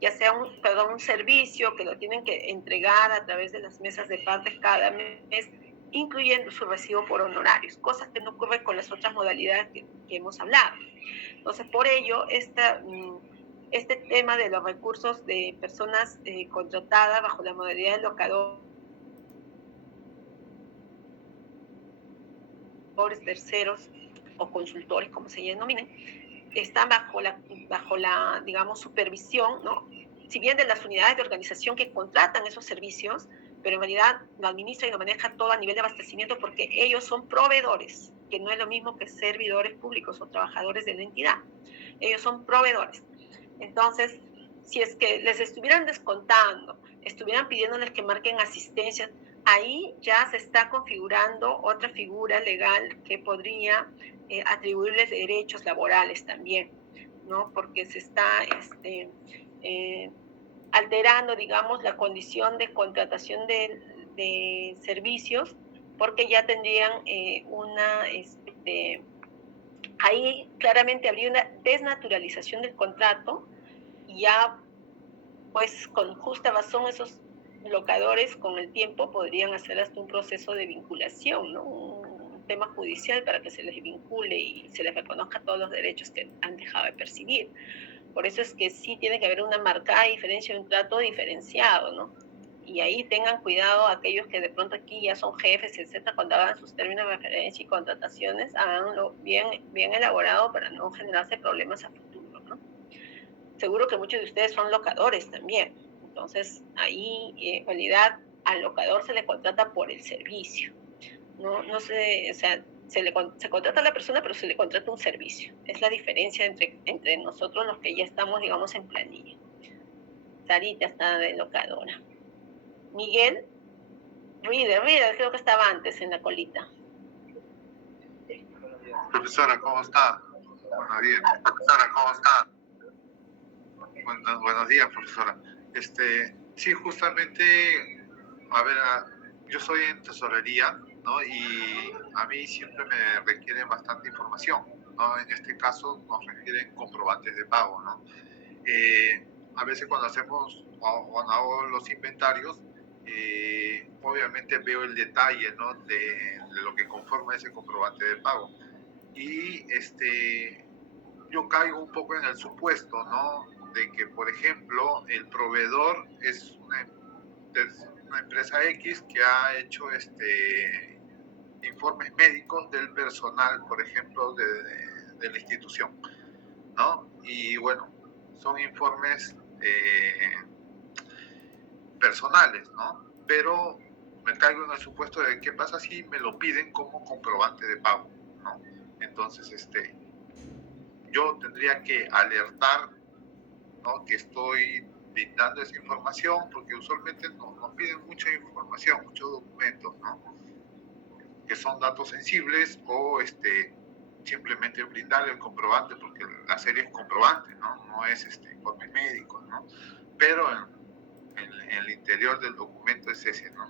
ya sea un servicio que lo tienen que entregar a través de las mesas de partes cada mes, incluyendo su recibo por honorarios, cosas que no ocurren con las otras modalidades que hemos hablado. Entonces, por ello, este tema de los recursos de personas contratadas bajo la modalidad de locadores, terceros o consultores, como se denominen, están bajo la, digamos, supervisión, ¿no? Si bien de las unidades de organización que contratan esos servicios, pero en realidad lo administra y lo maneja todo a nivel de abastecimiento, porque ellos son proveedores, que no es lo mismo que servidores públicos o trabajadores de la entidad. Ellos son proveedores. Entonces, si es que les estuvieran descontando, estuvieran pidiéndoles que marquen asistencia, ahí ya se está configurando otra figura legal que podría atribuirles derechos laborales también, ¿no? Porque se está alterando, digamos, la condición de contratación de servicios, porque ya tendrían ahí claramente habría una desnaturalización del contrato, y ya, pues, con justa razón, esos locadores con el tiempo podrían hacer hasta un proceso de vinculación, ¿no? Un tema judicial para que se les vincule y se les reconozca todos los derechos que han dejado de percibir. Por eso es que sí tiene que haber una marcada diferencia, un trato diferenciado, ¿no? Y ahí tengan cuidado aquellos que de pronto aquí ya son jefes, etcétera, cuando hagan sus términos de referencia y contrataciones, háganlo bien elaborado para no generarse problemas a futuro, ¿no? Seguro que muchos de ustedes son locadores también. Entonces, ahí en realidad al locador se le contrata por el servicio. No se, o sea, se contrata a la persona, pero se le contrata un servicio. Es la diferencia entre nosotros los que ya estamos, digamos, en planilla. Sarita está de locadora. Miguel, Reader, creo que estaba antes en la colita. Profesora, ¿cómo está? Buenos días. Profesora, ¿cómo está? Buenos días, profesora. Sí, justamente, a ver, yo soy en tesorería, ¿no? Y a mí siempre me requieren bastante información, ¿no? En este caso nos requieren comprobantes de pago, ¿no? A veces cuando hago los inventarios, obviamente veo el detalle, ¿no? de lo que conforma ese comprobante de pago. Y yo caigo un poco en el supuesto, ¿no? De que, por ejemplo, el proveedor es una empresa X que ha hecho informes médicos del personal, por ejemplo, de la institución, ¿no? Y bueno, son informes personales, ¿no? Pero me caigo en el supuesto de qué pasa si me lo piden como comprobante de pago, ¿no? Entonces, yo tendría que alertar, ¿no?, que estoy brindando esa información, porque usualmente nos piden mucha información, muchos documentos, ¿no?, que son datos sensibles, o simplemente brindar el comprobante, porque la serie es comprobante, ¿no? No es informe médico, ¿no? Pero en el interior del documento es ese, ¿no?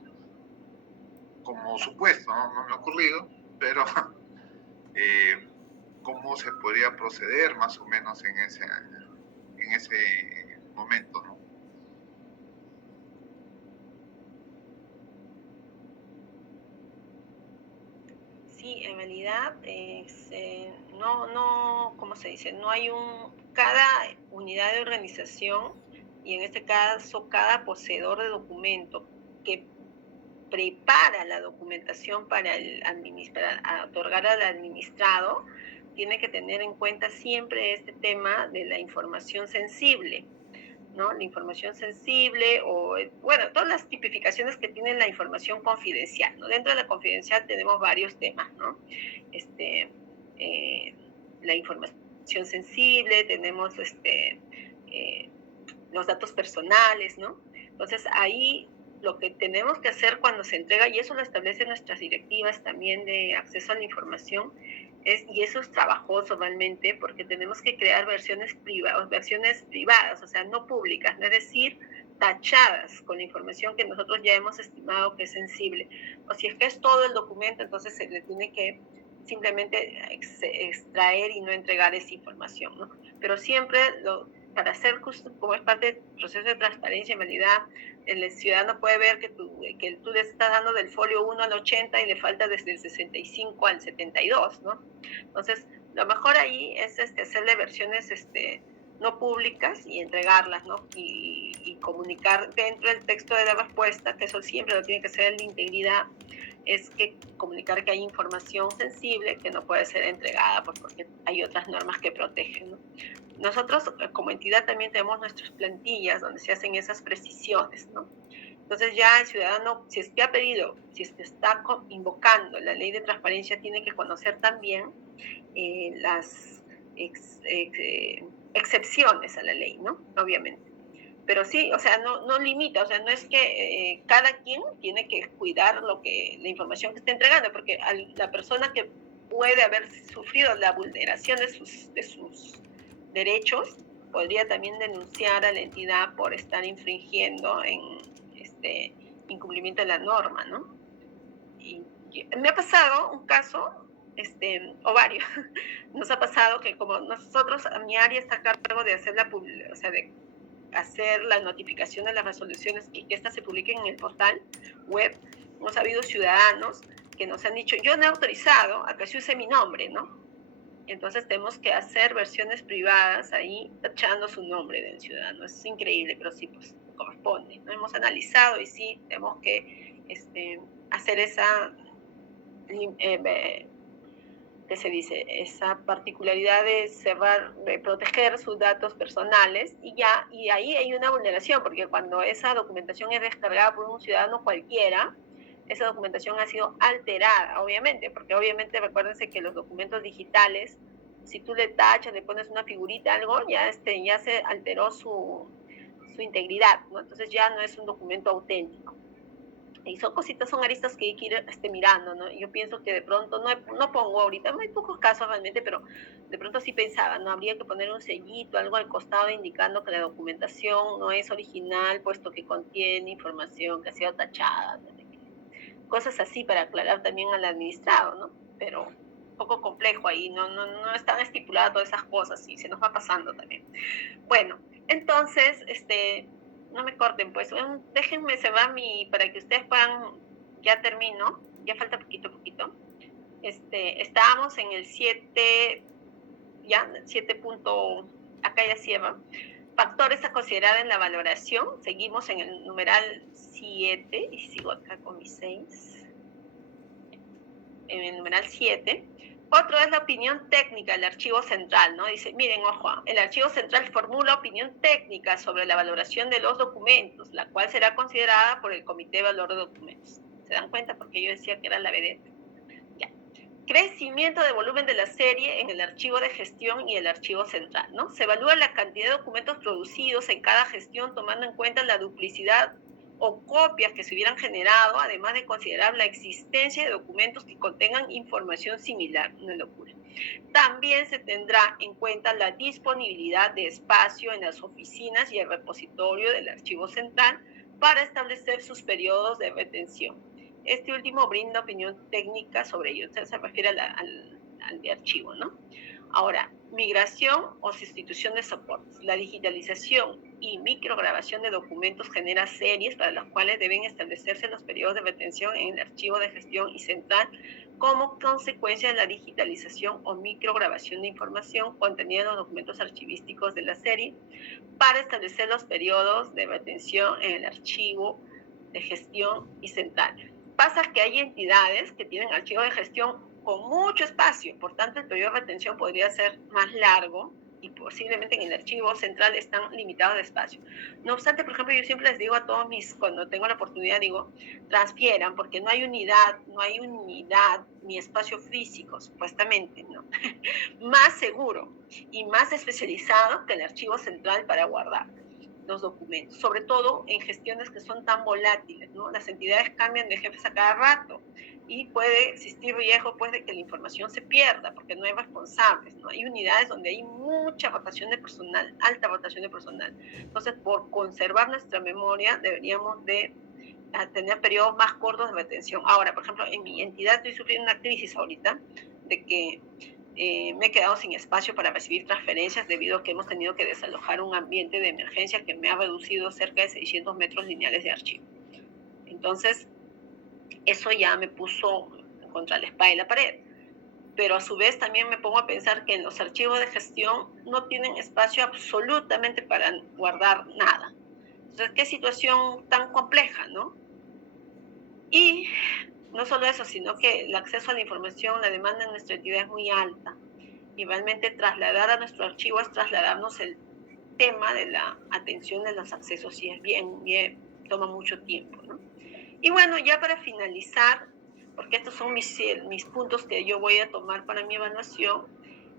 Como supuesto, no me ha ocurrido, pero cómo se podría proceder más o menos en ese momento, ¿no? Sí, en realidad ¿cómo se dice? No hay cada unidad de organización, y en este caso cada poseedor de documento que prepara la documentación para otorgar al administrado, tiene que tener en cuenta siempre este tema de la información sensible, ¿no? La información sensible, o, bueno, todas las tipificaciones que tiene la información confidencial, ¿no? Dentro de la confidencial tenemos varios temas, ¿no? La información sensible, tenemos los datos personales, ¿no? Entonces, ahí lo que tenemos que hacer cuando se entrega, y eso lo establecen nuestras directivas también de acceso a la información, y eso es trabajoso realmente, porque tenemos que crear versiones privadas, o sea, no públicas, es decir, tachadas con la información que nosotros ya hemos estimado que es sensible. O si es que es todo el documento, entonces se le tiene que simplemente extraer y no entregar esa información, ¿no? Pero siempre para hacer justo, como es parte del proceso de transparencia y validad, el ciudadano puede ver que tú le estás dando del folio 1 al 80 y le falta desde el 65 al 72, ¿no? Entonces, lo mejor ahí es hacerle versiones no públicas y entregarlas, ¿no? Y comunicar dentro del texto de la respuesta, que eso siempre lo tiene que hacer en la integridad, es que comunicar que hay información sensible que no puede ser entregada porque hay otras normas que protegen, ¿no? Nosotros como entidad también tenemos nuestras plantillas donde se hacen esas precisiones, ¿no? Entonces ya el ciudadano, si es que ha pedido, si es que está invocando la ley de transparencia, tiene que conocer también las excepciones a la ley, ¿no? Obviamente. Pero sí, o sea, no limita, o sea, no es que cada quien tiene que cuidar la información que está entregando, porque la persona que puede haber sufrido la vulneración de sus derechos podría también denunciar a la entidad por estar infringiendo en incumplimiento de la norma, ¿no? Y me ha pasado un caso, o varios, nos ha pasado que como nosotros, mi área está a cargo de hacer de hacer la notificación de las resoluciones y que éstas se publiquen en el portal web, hemos habido ciudadanos que nos han dicho, yo no he autorizado a que se use mi nombre, ¿no? Entonces tenemos que hacer versiones privadas ahí, tachando su nombre del ciudadano. Es increíble, pero sí, pues corresponde, ¿no? Hemos analizado y sí, tenemos que hacer esa, ¿qué se dice? Esa particularidad de cerrar, de proteger sus datos personales, y ahí hay una vulneración, porque cuando esa documentación es descargada por un ciudadano cualquiera, esa documentación ha sido alterada, obviamente, porque obviamente recuérdense que los documentos digitales, si tú le tachas, le pones una figurita, algo, ya se alteró su integridad, ¿no? Entonces ya no es un documento auténtico. Y son aristas que hay que ir mirando, ¿no? Yo pienso que de pronto, no pongo ahorita, hay pocos casos realmente, pero de pronto sí pensaba, ¿no? Habría que poner un sellito, algo al costado indicando que la documentación no es original, puesto que contiene información que ha sido tachada, ¿no? Cosas así para aclarar también al administrado, ¿no? Pero un poco complejo ahí, no están estipuladas todas esas cosas y se nos va pasando también. Bueno, entonces, no me corten, pues, déjenme cerrar para que ustedes puedan, ya termino, ya falta poquito. Estábamos en el 7, acá ya cierra. Factores a considerar en la valoración. Seguimos en el numeral 7, y sigo acá con mi 6. En el numeral 7. Otro es la opinión técnica del archivo central, ¿no? Dice, miren, ojo, el archivo central formula opinión técnica sobre la valoración de los documentos, la cual será considerada por el Comité de Valor de Documentos. ¿Se dan cuenta? Porque yo decía que era la vedette. Ya. crecimiento de volumen de la serie en el archivo de gestión y el archivo central, ¿no? Se evalúa la cantidad de documentos producidos en cada gestión tomando en cuenta la duplicidad o copias que se hubieran generado, además de considerar la existencia de documentos que contengan información similar. Una locura. También se tendrá en cuenta la disponibilidad de espacio en las oficinas y el repositorio del archivo central para establecer sus periodos de retención. Este último brinda opinión técnica sobre ello, se refiere al de archivo, ¿no? Ahora, migración o sustitución de soportes. La digitalización y micrograbación de documentos genera series para las cuales deben establecerse los periodos de retención en el archivo de gestión y central como consecuencia de la digitalización o micrograbación de información contenida en los documentos archivísticos de la serie para establecer los periodos de retención en el archivo de gestión y central. Pasa que hay entidades que tienen archivos de gestión con mucho espacio, por tanto el periodo de retención podría ser más largo y posiblemente en el archivo central están limitados de espacio. No obstante, por ejemplo, yo siempre les digo a todos cuando tengo la oportunidad, digo, transfieran, porque no hay unidad ni espacio físico, supuestamente, ¿no? Más seguro y más especializado que el archivo central para guardar los documentos, sobre todo en gestiones que son tan volátiles, ¿no? Las entidades cambian de jefes a cada rato y puede existir riesgo pues de que la información se pierda porque no hay responsables, ¿no? Hay unidades donde hay mucha rotación de personal, alta rotación de personal. Entonces, por conservar nuestra memoria, deberíamos de tener periodos más cortos de retención. Ahora, por ejemplo, en mi entidad estoy sufriendo una crisis ahorita de que me he quedado sin espacio para recibir transferencias debido a que hemos tenido que desalojar un ambiente de emergencia que me ha reducido cerca de 600 metros lineales de archivo. Entonces, eso ya me puso contra la espalda y la pared. Pero a su vez también me pongo a pensar que en los archivos de gestión no tienen espacio absolutamente para guardar nada. Entonces, qué situación tan compleja, ¿no? Y no solo eso, sino que el acceso a la información, la demanda en nuestra entidad es muy alta. Y realmente trasladar a nuestro archivo es trasladarnos el tema de la atención de los accesos y es bien, toma mucho tiempo, ¿no? Y bueno, ya para finalizar, porque estos son mis puntos que yo voy a tomar para mi evaluación,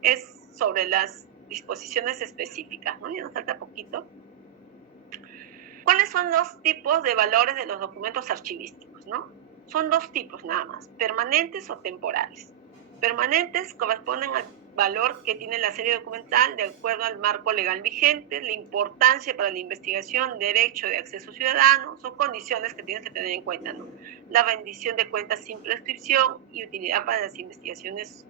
es sobre las disposiciones específicas, ¿no? Ya nos falta poquito. ¿Cuáles son los tipos de valores de los documentos archivísticos, no? Son dos tipos nada más, permanentes o temporales. Permanentes corresponden al valor que tiene la serie documental de acuerdo al marco legal vigente, la importancia para la investigación, derecho de acceso ciudadano, son condiciones que tienes que tener en cuenta, ¿no? La rendición de cuentas sin prescripción y utilidad para las investigaciones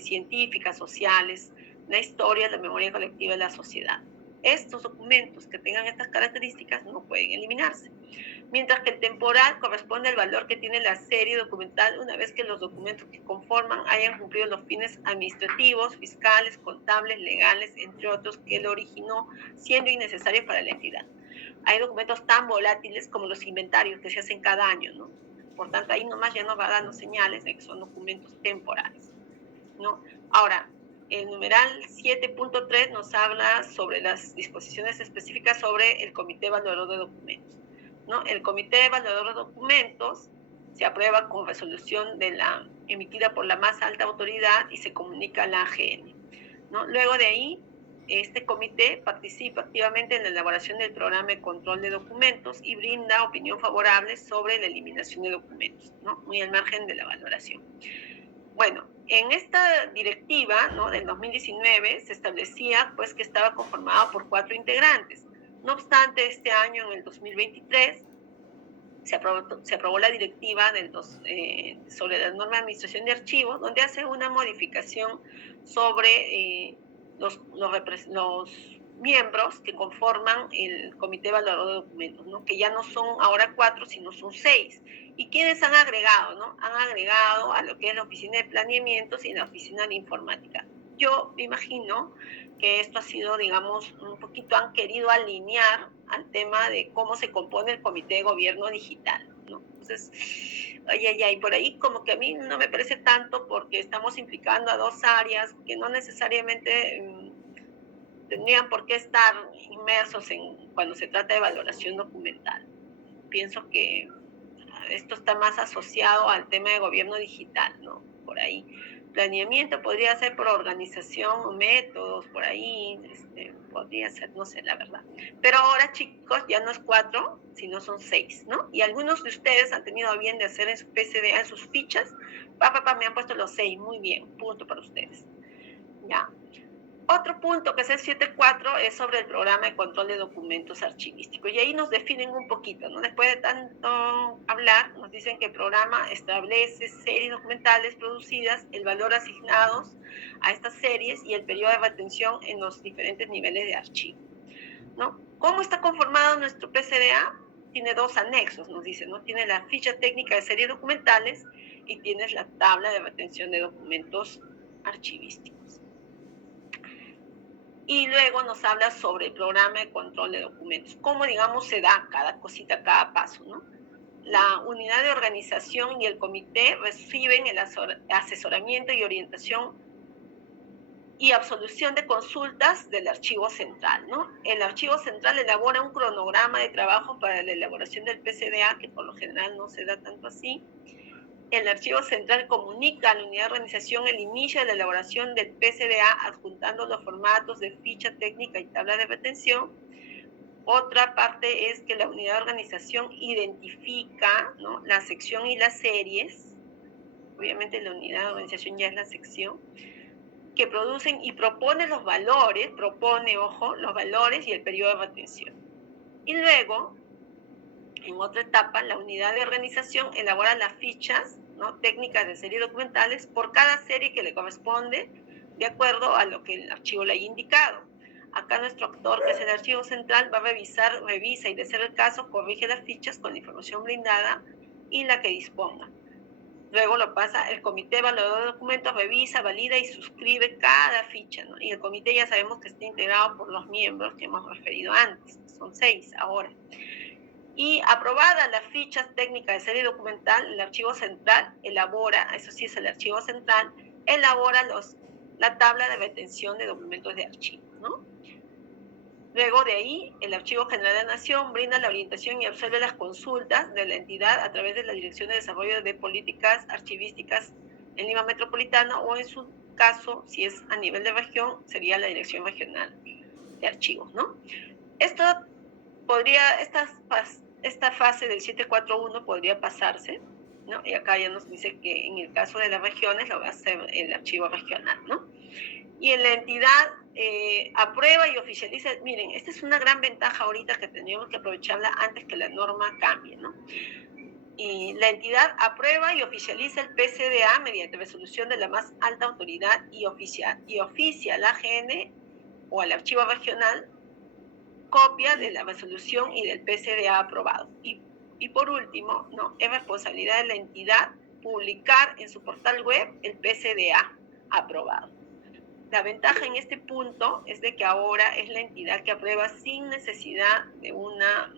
científicas, sociales, la historia, la memoria colectiva de la sociedad. Estos documentos que tengan estas características no pueden eliminarse. Mientras que el temporal corresponde al valor que tiene la serie documental una vez que los documentos que conforman hayan cumplido los fines administrativos, fiscales, contables, legales, entre otros, que lo originó, siendo innecesario para la entidad. Hay documentos tan volátiles como los inventarios que se hacen cada año, ¿no? Por tanto, ahí nomás ya nos va dando señales de que son documentos temporales, ¿no? Ahora, el numeral 7.3 nos habla sobre las disposiciones específicas sobre el Comité Evaluador de Documentos, ¿no? El Comité Evaluador de Documentos se aprueba con resolución emitida por la más alta autoridad y se comunica a la AGN, ¿no? Luego de ahí, este comité participa activamente en la elaboración del programa de control de documentos y brinda opinión favorable sobre la eliminación de documentos, ¿no? Muy al margen de la valoración. Bueno, en esta directiva, ¿no?, del 2019 se establecía pues que estaba conformado por 4 integrantes. No obstante, este año, en el 2023, se aprobó la directiva sobre la norma de administración de archivos, donde hace una modificación sobre los miembros que conforman el Comité Evaluador de Documentos, ¿no? Que ya no son ahora 4, sino son 6. ¿Y quiénes han agregado, no? Han agregado a lo que es la Oficina de Planeamientos y la Oficina de Informática. Yo me imagino que esto ha sido, digamos, un poquito han querido alinear al tema de cómo se compone el Comité de Gobierno Digital, ¿no? Entonces, por ahí como que a mí no me parece tanto porque estamos implicando a 2 áreas que no necesariamente tendrían por qué estar inmersos cuando se trata de valoración documental. Pienso que esto está más asociado al tema de gobierno digital, ¿no? por ahí. Planeamiento podría ser por organización o métodos, por ahí, podría ser, no sé, la verdad. Pero ahora, chicos, ya no es 4, sino son 6, ¿no? Y algunos de ustedes han tenido a bien de hacer en su PCDA, en sus fichas, me han puesto los 6, muy bien, punto para ustedes. Ya. Otro punto, que es el 7.4, es sobre el programa de control de documentos archivísticos. Y ahí nos definen un poquito, ¿no? Después de tanto hablar, nos dicen que el programa establece series documentales producidas, el valor asignados a estas series y el periodo de retención en los diferentes niveles de archivo, ¿no? ¿Cómo está conformado nuestro PCDA? Tiene 2 anexos, nos dice, ¿no? Tiene la ficha técnica de series documentales y tienes la tabla de retención de documentos archivísticos. Y luego nos habla sobre el programa de control de documentos, cómo, digamos, se da cada cosita, cada paso, ¿no? La unidad de organización y el comité reciben el asesoramiento y orientación y absolución de consultas del archivo central, ¿no? El archivo central elabora un cronograma de trabajo para la elaboración del PCDA, que por lo general no se da tanto así. El archivo central comunica a la unidad de organización el inicio de la elaboración del PCDA adjuntando los formatos de ficha técnica y tabla de retención. Otra parte es que la unidad de organización identifica, ¿no?, la sección y las series. Obviamente la unidad de organización ya es la sección que producen y propone los valores, los valores y el periodo de retención. Y luego, en otra etapa, la unidad de organización elabora las fichas, ¿no?, técnicas de series documentales por cada serie que le corresponde de acuerdo a lo que el archivo le haya indicado. Acá nuestro actor, que es el archivo central, va a revisa y de ser el caso, corrige las fichas con la información brindada y la que disponga. Luego lo pasa el comité evaluador de documentos, revisa, valida y suscribe cada ficha, ¿no? Y el comité ya sabemos que está integrado por los miembros que hemos referido antes, son 6 ahora. Y aprobada las fichas técnicas de serie documental, el archivo central elabora, eso sí es el archivo central, elabora la tabla de retención de documentos de archivo, ¿no? Luego de ahí, el Archivo General de la Nación brinda la orientación y absorbe las consultas de la entidad a través de la Dirección de Desarrollo de Políticas Archivísticas en Lima Metropolitana, o en su caso, si es a nivel de región, sería la Dirección Regional de Archivos, ¿no? Esta fase del 741 podría pasarse, ¿no? Y acá ya nos dice que en el caso de las regiones lo va a hacer el archivo regional, ¿no? Y en la entidad aprueba y oficializa. Miren, esta es una gran ventaja ahorita que tendríamos que aprovecharla antes que la norma cambie, ¿no? Y la entidad aprueba y oficializa el PCDA mediante resolución de la más alta autoridad y oficia al AGN o al archivo regional copia de la resolución y del PCDA aprobado. Y por último, ¿no?, es responsabilidad de la entidad publicar en su portal web el PCDA aprobado. La ventaja en este punto es de que ahora es la entidad que aprueba sin necesidad de una,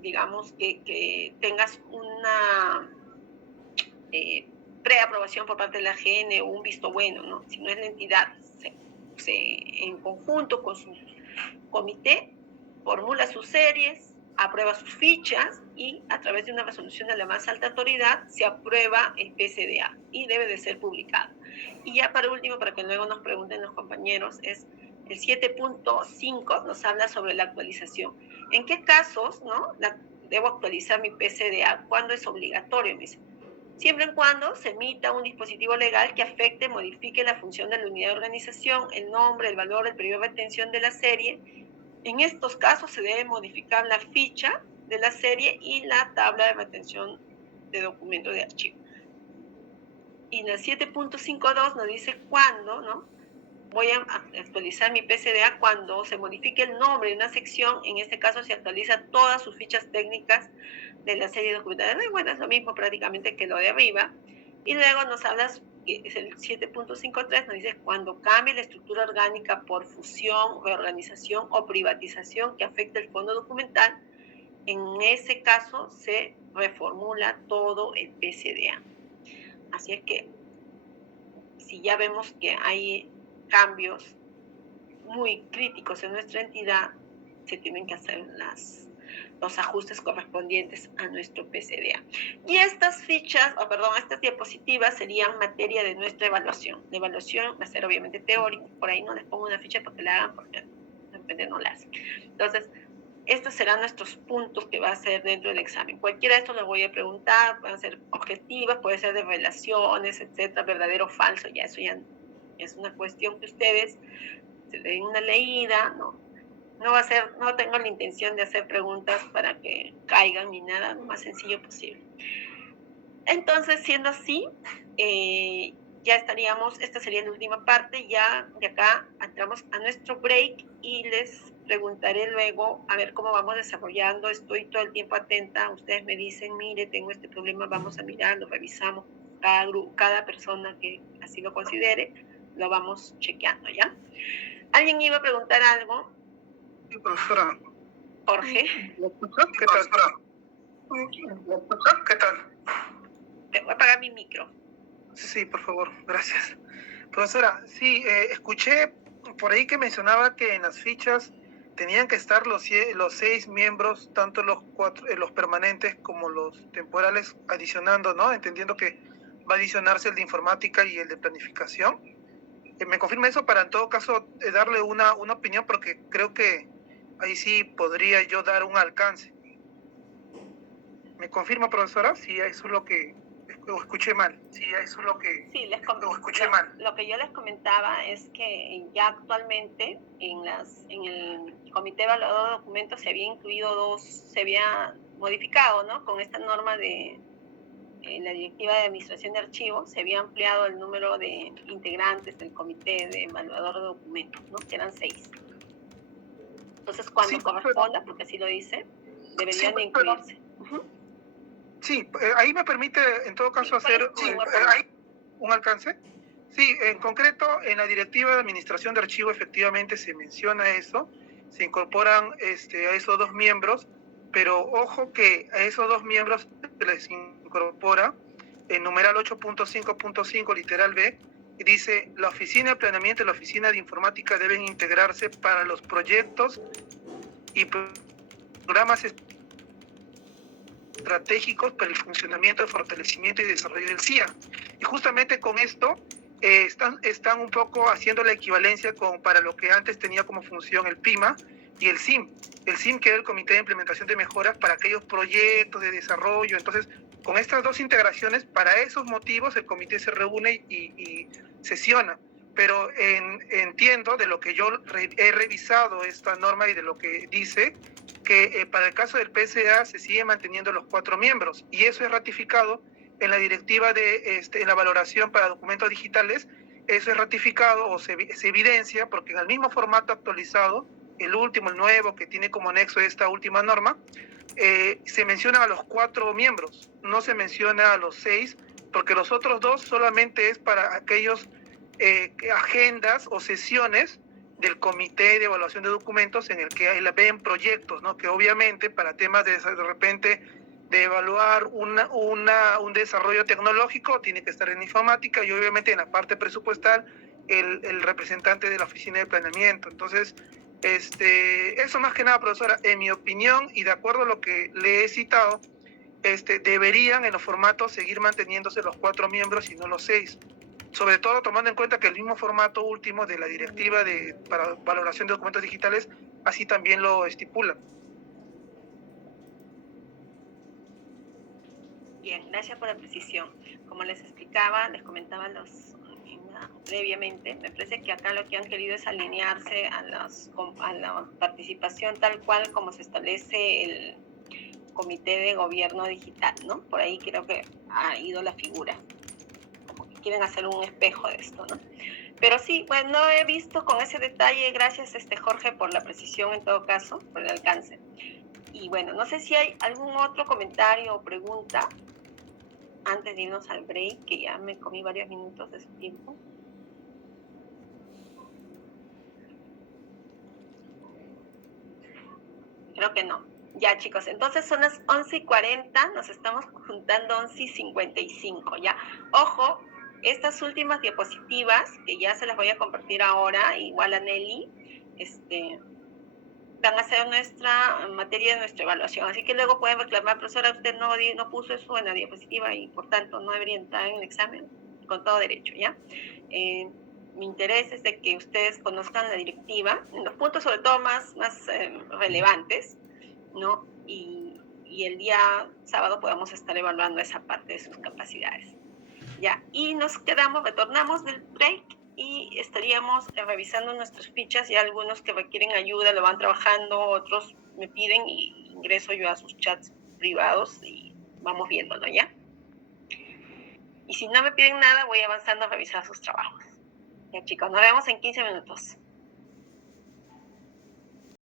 digamos, que tengas una preaprobación por parte de la AGN o un visto bueno, ¿no? Si no es la entidad, en conjunto con su comité, formula sus series, aprueba sus fichas y a través de una resolución de la más alta autoridad se aprueba el PCDA y debe de ser publicado. Y ya para último, para que luego nos pregunten los compañeros, es el 7.5, nos habla sobre la actualización. ¿En qué casos, no, debo actualizar mi PCDA? ¿Cuándo es obligatorio? Me dice, siempre y cuando se emita un dispositivo legal que afecte, modifique la función de la unidad de organización, el nombre, el valor, el periodo de retención de la serie. En estos casos se debe modificar la ficha de la serie y la tabla de retención de documentos de archivo. Y en el 7.52 nos dice cuándo, ¿no?, voy a actualizar mi PCDA cuando se modifique el nombre de una sección. En este caso se actualiza todas sus fichas técnicas de la serie documental. Bueno, es lo mismo prácticamente que lo de arriba. Y luego nos hablas, que es el 7.53, nos dice cuando cambie la estructura orgánica por fusión, reorganización o privatización que afecte el fondo documental, en ese caso se reformula todo el PCDA. Así es que, si ya vemos que hay cambios muy críticos en nuestra entidad, se tienen que hacer los ajustes correspondientes a nuestro PCDA. Y estas fichas, estas diapositivas serían materia de nuestra evaluación. La evaluación va a ser obviamente teórica, por ahí no les pongo una ficha para que la hagan porque de repente no la hacen. Entonces, estos serán nuestros puntos que va a ser dentro del examen. Cualquiera de estos los voy a preguntar, pueden ser objetivas, puede ser de relaciones, etcétera, verdadero o falso, ya eso ya es una cuestión que ustedes se den una leída, no tengo la intención de hacer preguntas para que caigan ni nada, lo más sencillo posible. Entonces, siendo así, ya estaríamos, esta sería la última parte, ya de acá entramos a nuestro break y les preguntaré luego a ver cómo vamos desarrollando. Estoy todo el tiempo atenta, ustedes me dicen, mire, tengo este problema, vamos a mirarlo, revisamos cada persona que así lo considere, lo vamos chequeando, ¿ya? ¿Alguien iba a preguntar algo? Sí, profesora. Jorge. ¿Me escuchas? ¿Qué tal? ¿Me escuchas? ¿Qué tal? Te voy a apagar mi micro. Sí, por favor, gracias. Profesora, sí, escuché por ahí que mencionaba que en las fichas tenían que estar los 6 miembros, tanto los permanentes como los temporales, adicionando, ¿no? Entendiendo que va a adicionarse el de informática y el de planificación. ¿Me confirma eso para en todo caso darle una opinión? Porque creo que ahí sí podría yo dar un alcance. ¿Me confirma, profesora? Si eso es lo que escuché mal. Si eso es lo que escuché mal. Lo que yo les comentaba es que ya actualmente en el Comité Evaluador de Documentos se había modificado, ¿no? Con esta norma de la Directiva de Administración de Archivos, se había ampliado el número de integrantes del Comité de Evaluador de Documentos, ¿no? Que eran 6. Entonces, cuando corresponda, porque así lo dice, deberían de incluirse. Sí, ahí me permite en todo caso hacer un alcance. Sí, en concreto, en la Directiva de Administración de Archivos efectivamente se menciona eso, se incorporan a esos 2 miembros, pero ojo que a esos 2 miembros se les incorpora el numeral 8.5.5 literal B, y dice: la oficina de planeamiento y la oficina de informática deben integrarse para los proyectos y programas estratégicos para el funcionamiento, fortalecimiento y desarrollo del CIA. Y justamente con esto están un poco haciendo la equivalencia para lo que antes tenía como función el PIMA y el SIM. El SIM, que era el Comité de Implementación de Mejoras para aquellos proyectos de desarrollo. Entonces, con estas 2 integraciones, para esos motivos el comité se reúne y sesiona. Pero entiendo de lo que yo he revisado esta norma y de lo que dice, que para el caso del PCA se sigue manteniendo los 4 miembros, y eso es ratificado en la directiva en la valoración para documentos digitales. Eso es ratificado o se evidencia porque en el mismo formato actualizado, el último, el nuevo, que tiene como anexo esta última norma, se menciona a los 4 miembros, no se menciona a los 6, porque los otros 2 solamente es para aquellos agendas o sesiones del Comité de Evaluación de Documentos en el que ven proyectos, ¿no? Que obviamente para temas de repente de evaluar un desarrollo tecnológico tiene que estar en informática, y obviamente en la parte presupuestal el representante de la oficina de planeamiento. Entonces, eso más que nada, profesora, en mi opinión y de acuerdo a lo que le he citado, deberían en los formatos seguir manteniéndose los 4 miembros y no los 6. Sobre todo tomando en cuenta que el mismo formato último de la directiva para valoración de documentos digitales así también lo estipula. Bien, gracias por la precisión. Como les explicaba, les comentaba previamente, me parece que acá lo que han querido es alinearse a la participación tal cual como se establece el Comité de Gobierno Digital, ¿no? Por ahí creo que ha ido la figura. Quieren hacer un espejo de esto, ¿no? Pero sí, pues no he visto con ese detalle, gracias Jorge por la precisión en todo caso, por el alcance. Y bueno, no sé si hay algún otro comentario o pregunta antes de irnos al break, que ya me comí varios minutos de su tiempo. Creo que no. Ya, chicos, entonces son las 11:40, nos estamos juntando 11:55, ya. Ojo, estas últimas diapositivas, que ya se las voy a compartir ahora, igual a Nelly, van a hacer nuestra materia de nuestra evaluación. Así que luego pueden reclamar, profesora, usted no puso eso en la diapositiva y por tanto no debería entrar en el examen, con todo derecho, ¿ya? Mi interés es de que ustedes conozcan la directiva, los puntos sobre todo más relevantes, ¿no? Y el día sábado podamos estar evaluando esa parte de sus capacidades, ¿ya? Y retornamos del break y estaríamos revisando nuestras fichas, y algunos que requieren ayuda lo van trabajando, otros me piden y ingreso yo a sus chats privados y vamos viéndolo, ¿ya? Y si no me piden nada, voy avanzando a revisar sus trabajos. Ya, chicos, nos vemos en 15 minutos.